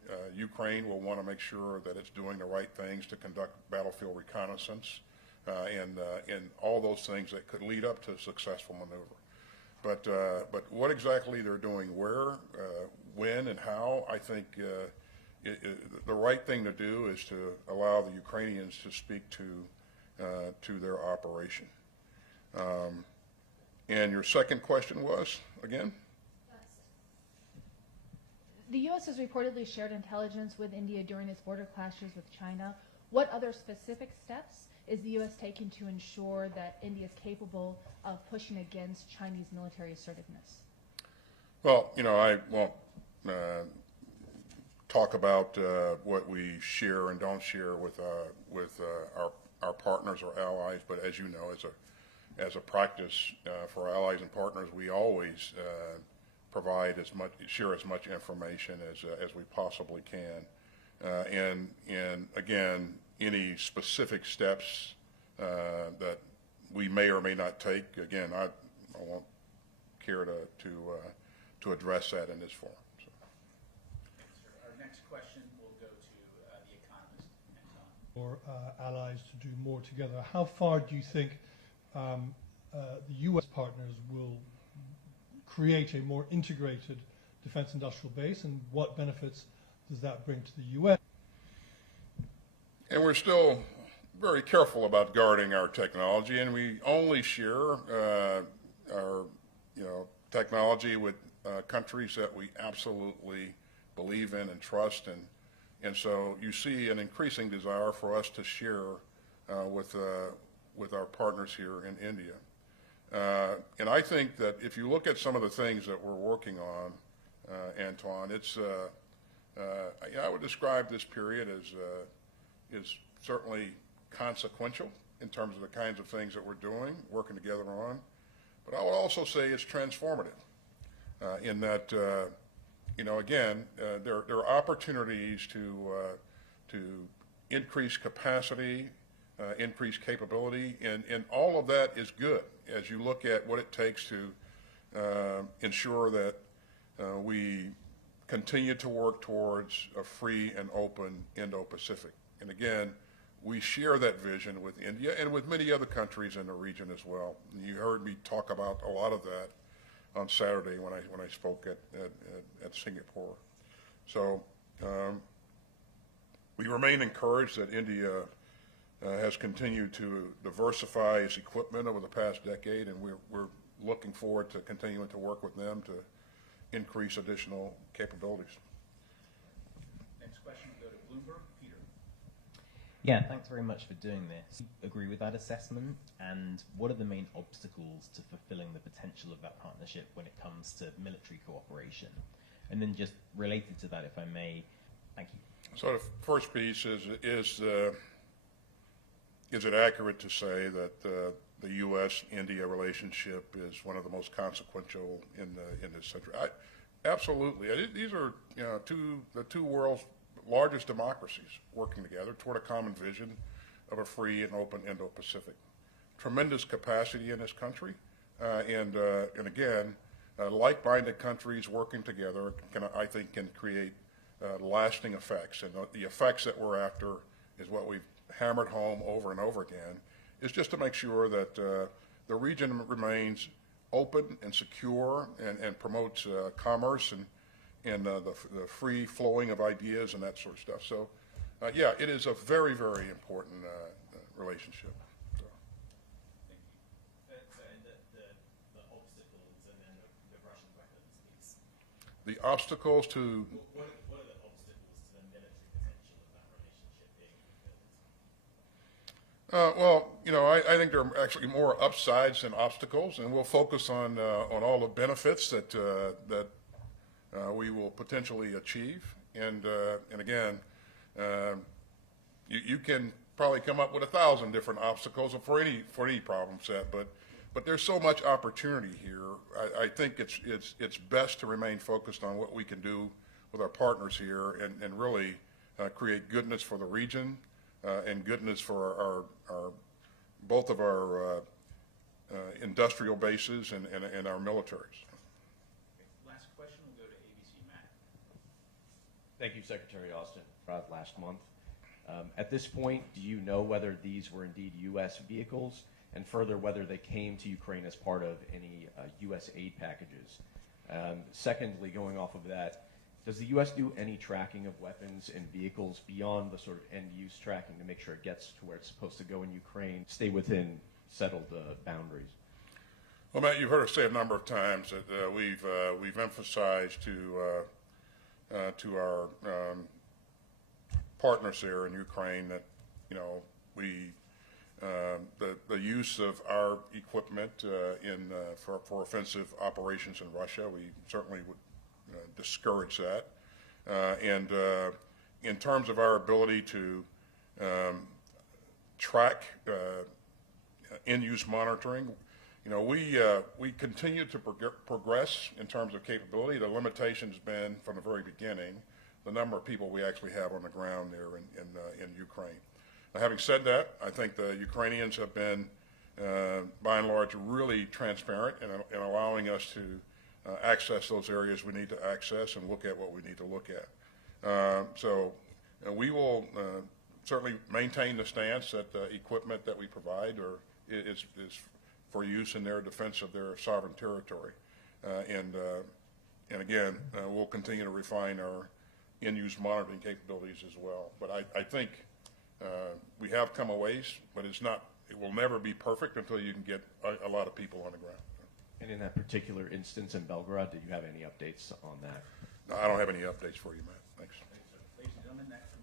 Ukraine will want to make sure that it's doing the right things to conduct battlefield reconnaissance and all those things that could lead up to a successful maneuver. But what exactly they're doing where, when, and how, I think the right thing to do is to allow the Ukrainians to speak to their operation. And your second question was, again? The U.S. has reportedly shared intelligence with India during its border clashes with China. What other specific steps is the U.S. taking to ensure that India is capable of pushing against Chinese military assertiveness? Well, I won't talk about what we share and don't share with our partners or allies, but as you know, as a practice for our allies and partners, we always share as much information as we possibly can. And again, any specific steps that we may or may not take, again, I won't care to address that in this forum. So. Thanks, sir. Our next question will go to The Economist. Or allies to do more together. How far do you think the U.S. partners will create a more integrated defense industrial base, and what benefits does that bring to the U.S.? And we're still very careful about guarding our technology, and we only share our technology with countries that we absolutely believe in and trust, and so you see an increasing desire for us to share with our partners here in India. And I think that if you look at some of the things that we're working on, Antoine, it's I would describe this period as certainly consequential in terms of the kinds of things that we're doing, working together on. But I would also say it's transformative in that, again, there are opportunities to increase capacity, increase capability, and all of that is good as you look at what it takes to ensure that we continue to work towards a free and open Indo-Pacific. And again, we share that vision with India and with many other countries in the region as well. And you heard me talk about a lot of that on Saturday when I spoke at Singapore. So we remain encouraged that India has continued to diversify its equipment over the past decade, and we're looking forward to continuing to work with them to increase additional capabilities. Next question will go to Bloomberg. Peter. Yeah, thanks very much for doing this. Agree with that assessment, and what are the main obstacles to fulfilling the potential of that partnership when it comes to military cooperation? And then just related to that, if I may, thank you. So the first piece is it accurate to say that the U.S.-India relationship is one of the most consequential in this century? Absolutely. These are the two world's largest democracies working together toward a common vision of a free and open Indo-Pacific. Tremendous capacity in this country, and again, like-minded countries working together I think can create lasting effects. And the effects that we're after is what we've hammered home over and over again, is just to make sure that the region remains open and secure and promotes commerce and the free flowing of ideas and that sort of stuff. So, yeah, it is a very, very important relationship. So. Thank you. And the obstacles and then the Russian weapons, please. The obstacles to... What are the obstacles to the military potential of that relationship being fulfilled? Well, I think there are actually more upsides than obstacles, and we'll focus on all the benefits that we will potentially achieve. And again, you can probably come up with 1,000 different obstacles for any problem set, but there's so much opportunity here. I think it's best to remain focused on what we can do with our partners here and really create goodness for the region. And goodness for both of our industrial bases and our militaries. Last question will go to ABC Mac. Thank you, Secretary Austin. Last month. At this point, do you know whether these were indeed U.S. vehicles, and further, whether they came to Ukraine as part of any U.S. aid packages? Secondly, going off of that, does the U.S. do any tracking of weapons and vehicles beyond the sort of end-use tracking to make sure it gets to where it's supposed to go in Ukraine, stay within settled boundaries? Well, Matt, you've heard us say a number of times that we've emphasized to our partners there in Ukraine that, you know, the use of our equipment for offensive operations in Russia, we certainly would discourage that. And in terms of our ability to track end-use monitoring, you know, we continue to progress in terms of capability. The limitation has been from the very beginning the number of people we actually have on the ground there in Ukraine. Now, having said that, I think the Ukrainians have been, by and large, really transparent in allowing us to access those areas we need to access and look at what we need to look at. So we will certainly maintain the stance that the equipment that we provide is for use in their defense of their sovereign territory. And again, we'll continue to refine our end-use monitoring capabilities as well. But I think we have come a ways, but it will never be perfect until you can get a lot of people on the ground. And in that particular instance in Belgorod, did you have any updates on that? No, I don't have any updates for you, Matt. Thanks. Ladies and gentlemen, that